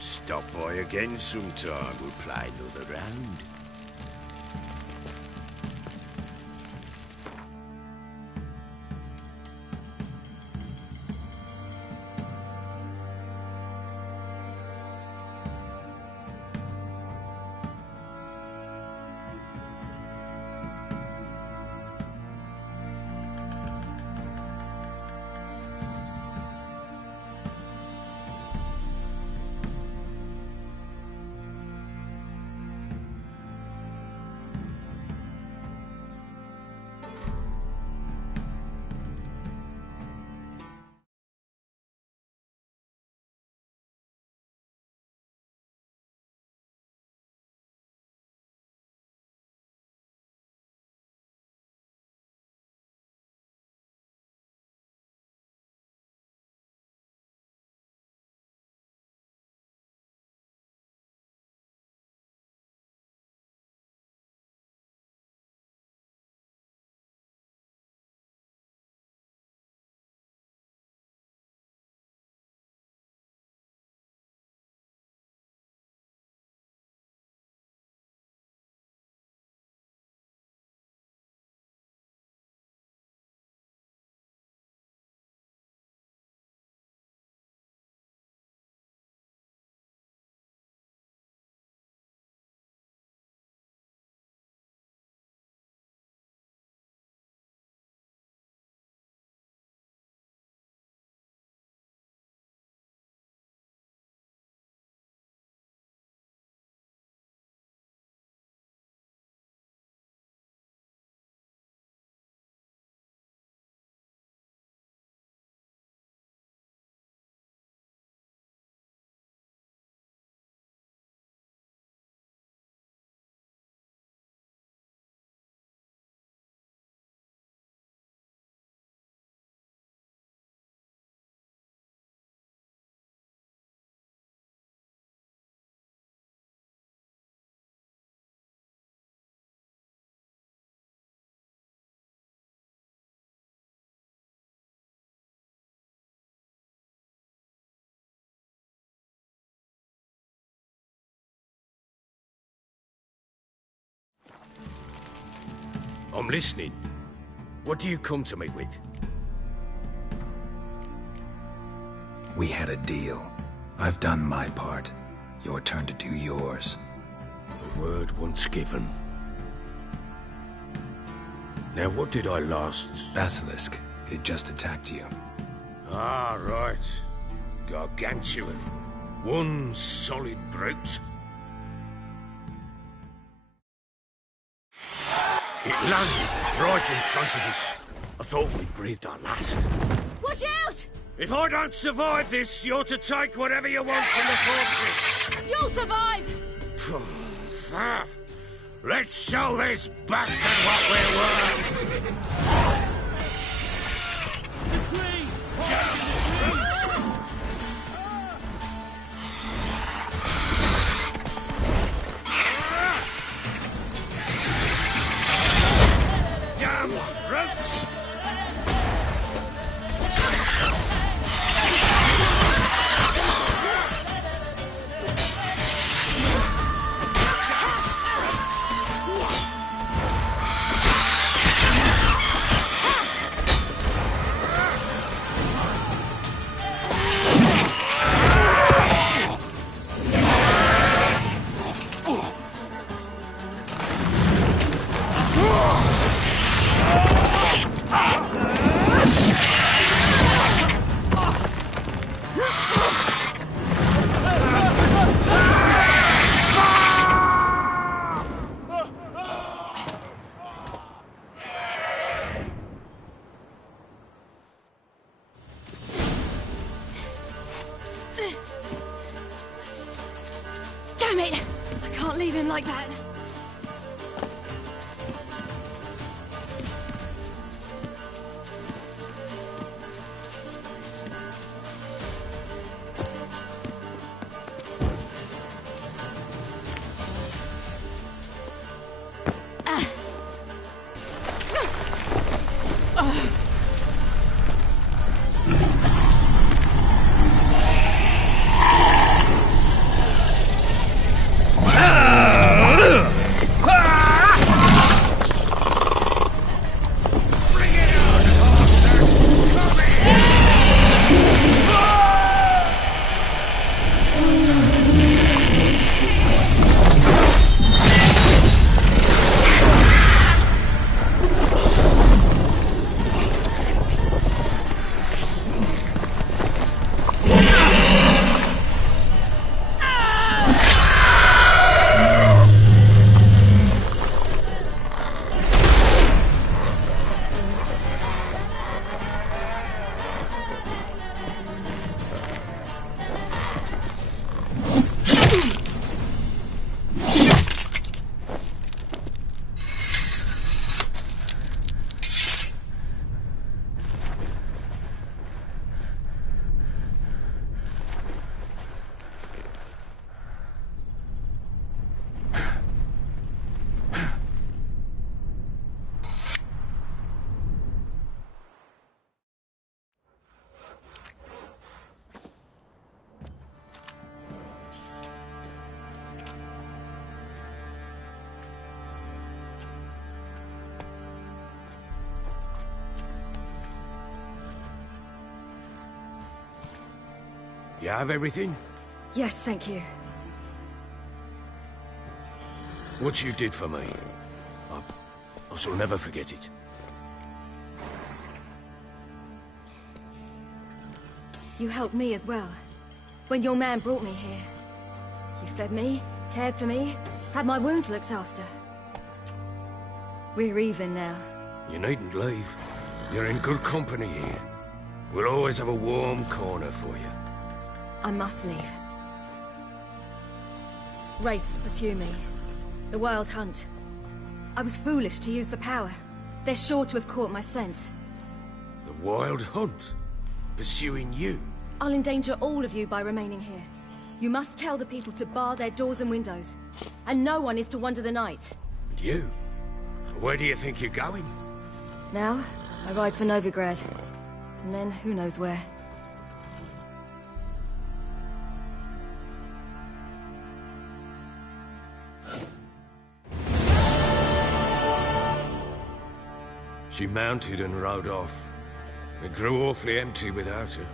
Stop by again sometime. We'll play another round. I'm listening. What do you come to me with? We had a deal. I've done my part. Your turn to do yours. The word once given. Now, what did I last... Basilisk. It had just attacked you. Ah, right. Gargantuan. One solid brute. It landed right in front of us. I thought we'd breathed our last. Watch out! If I don't survive this, you're to take whatever you want from the fortress. You'll survive! Let's show this bastard what we're worth! The trees! Damn roots! Damn it! I can't leave him like that. You have everything? Yes, thank you. What you did for me, I shall never forget it. You helped me as well. When your man brought me here. You fed me, cared for me, had my wounds looked after. We're even now. You needn't leave. You're in good company here. We'll always have a warm corner for you. I must leave. Wraiths pursue me. The Wild Hunt. I was foolish to use the power. They're sure to have caught my scent. The Wild Hunt? Pursuing you? I'll endanger all of you by remaining here. You must tell the people to bar their doors and windows. And no one is to wander the night. And you? Where do you think you're going? Now, I ride for Novigrad. And then, who knows where. She mounted and rode off. It grew awfully empty without her.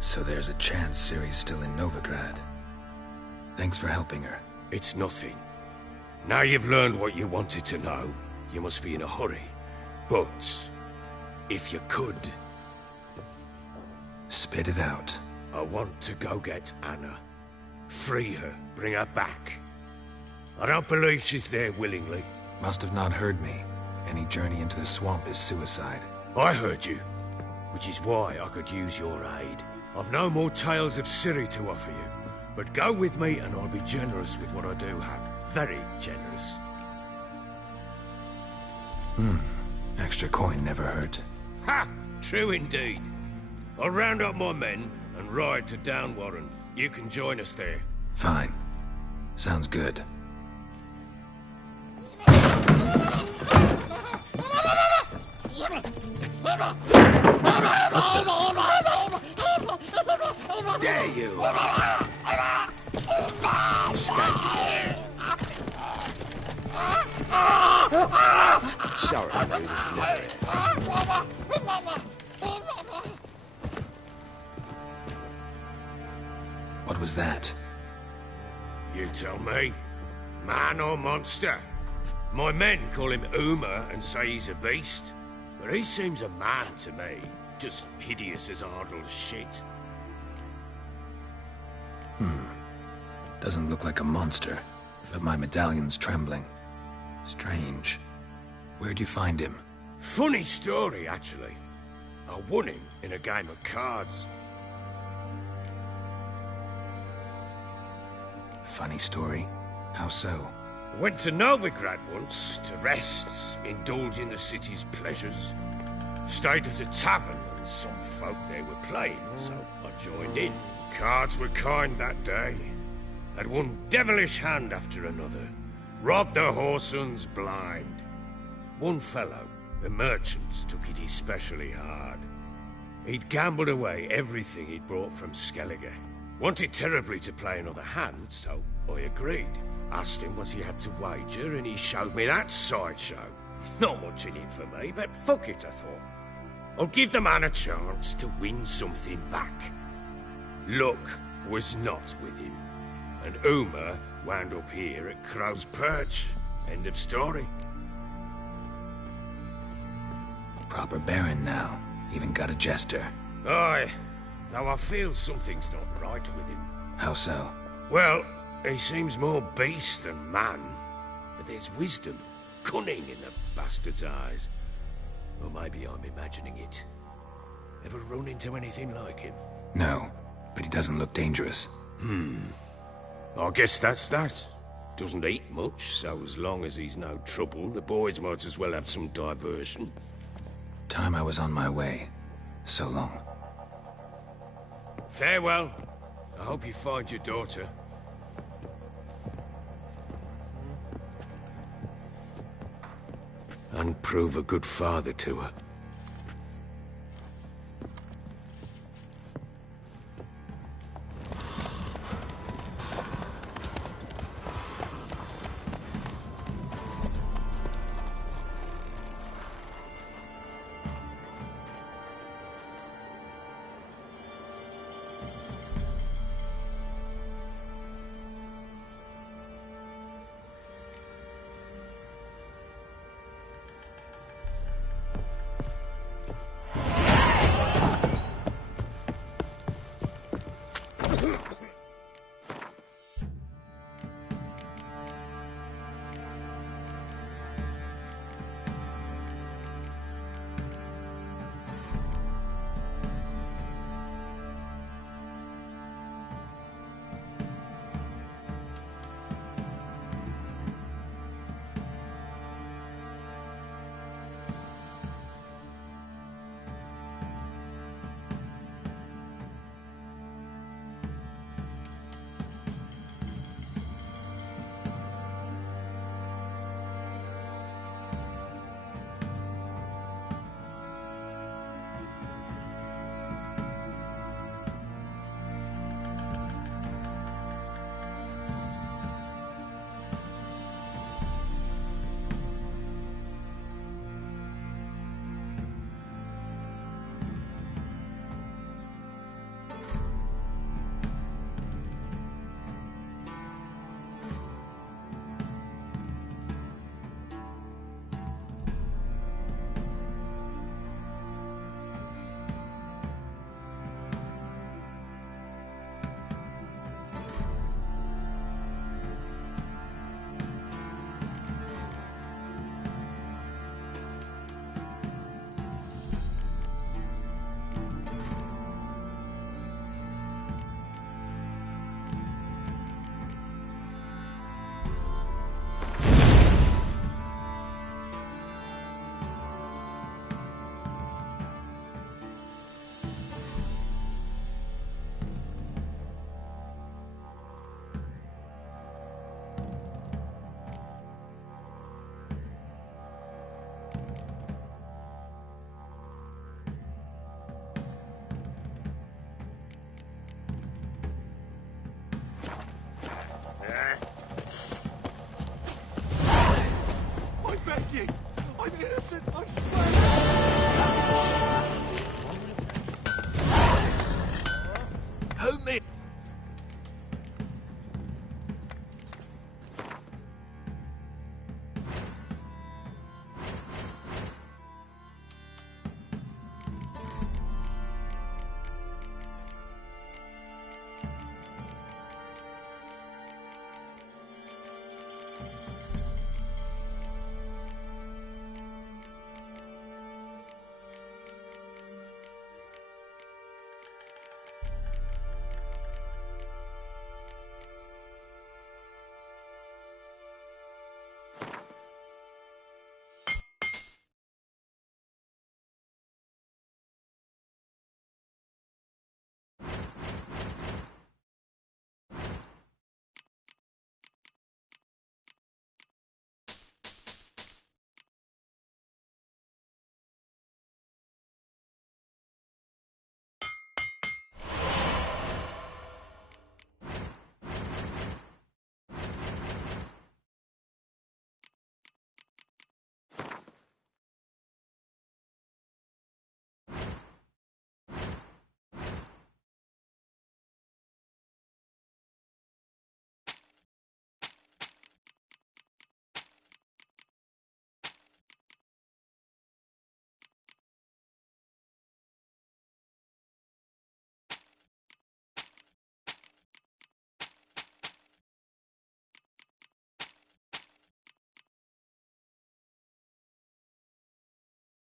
So there's a chance Ciri's still in Novigrad. Thanks for helping her. It's nothing. Now you've learned what you wanted to know, you must be in a hurry. But, if you could... Spit it out. I want to go get Anna. Free her, bring her back. I don't believe she's there willingly. Must have not heard me. Any journey into the swamp is suicide. I heard you, which is why I could use your aid. I've no more tales of Ciri to offer you, but go with me and I'll be generous with what I do have. Very generous. Extra coin never hurt. Ha! True indeed. I'll round up my men and ride to Downwarren. You can join us there. Fine. Sounds good. Dare you! Sorry, I knew this never. What was that? You tell me. Man or monster? My men call him Uma and say he's a beast. But he seems a man to me. Just hideous as Ardle's shit. Doesn't look like a monster, but my medallion's trembling. Strange. Where'd you find him? Funny story, actually. I won him in a game of cards. Funny story? How so? Went to Novigrad once to rest, indulge in the city's pleasures. Stayed at a tavern and some folk there were playing, so I joined in. Cards were kind that day. Had one devilish hand after another. Robbed the whoresons blind. One fellow, a merchant, took it especially hard. He'd gambled away everything he'd brought from Skellige. Wanted terribly to play another hand, so I agreed. Asked him what he had to wager, and he showed me that sideshow. Not much in it for me, but fuck it, I thought. I'll give the man a chance to win something back. Luck was not with him, and Uma wound up here at Crow's Perch. End of story. Proper baron now. Even got a jester. Aye, though I feel something's not right with him. How so? Well, he seems more beast than man. But there's wisdom, cunning in the bastard's eyes. Or maybe I'm imagining it. Ever run into anything like him? No, but he doesn't look dangerous. I guess that's that. Doesn't eat much, so as long as he's no trouble, the boys might as well have some diversion. Time I was on my way. So long. Farewell. I hope you find your daughter. And prove a good father to her.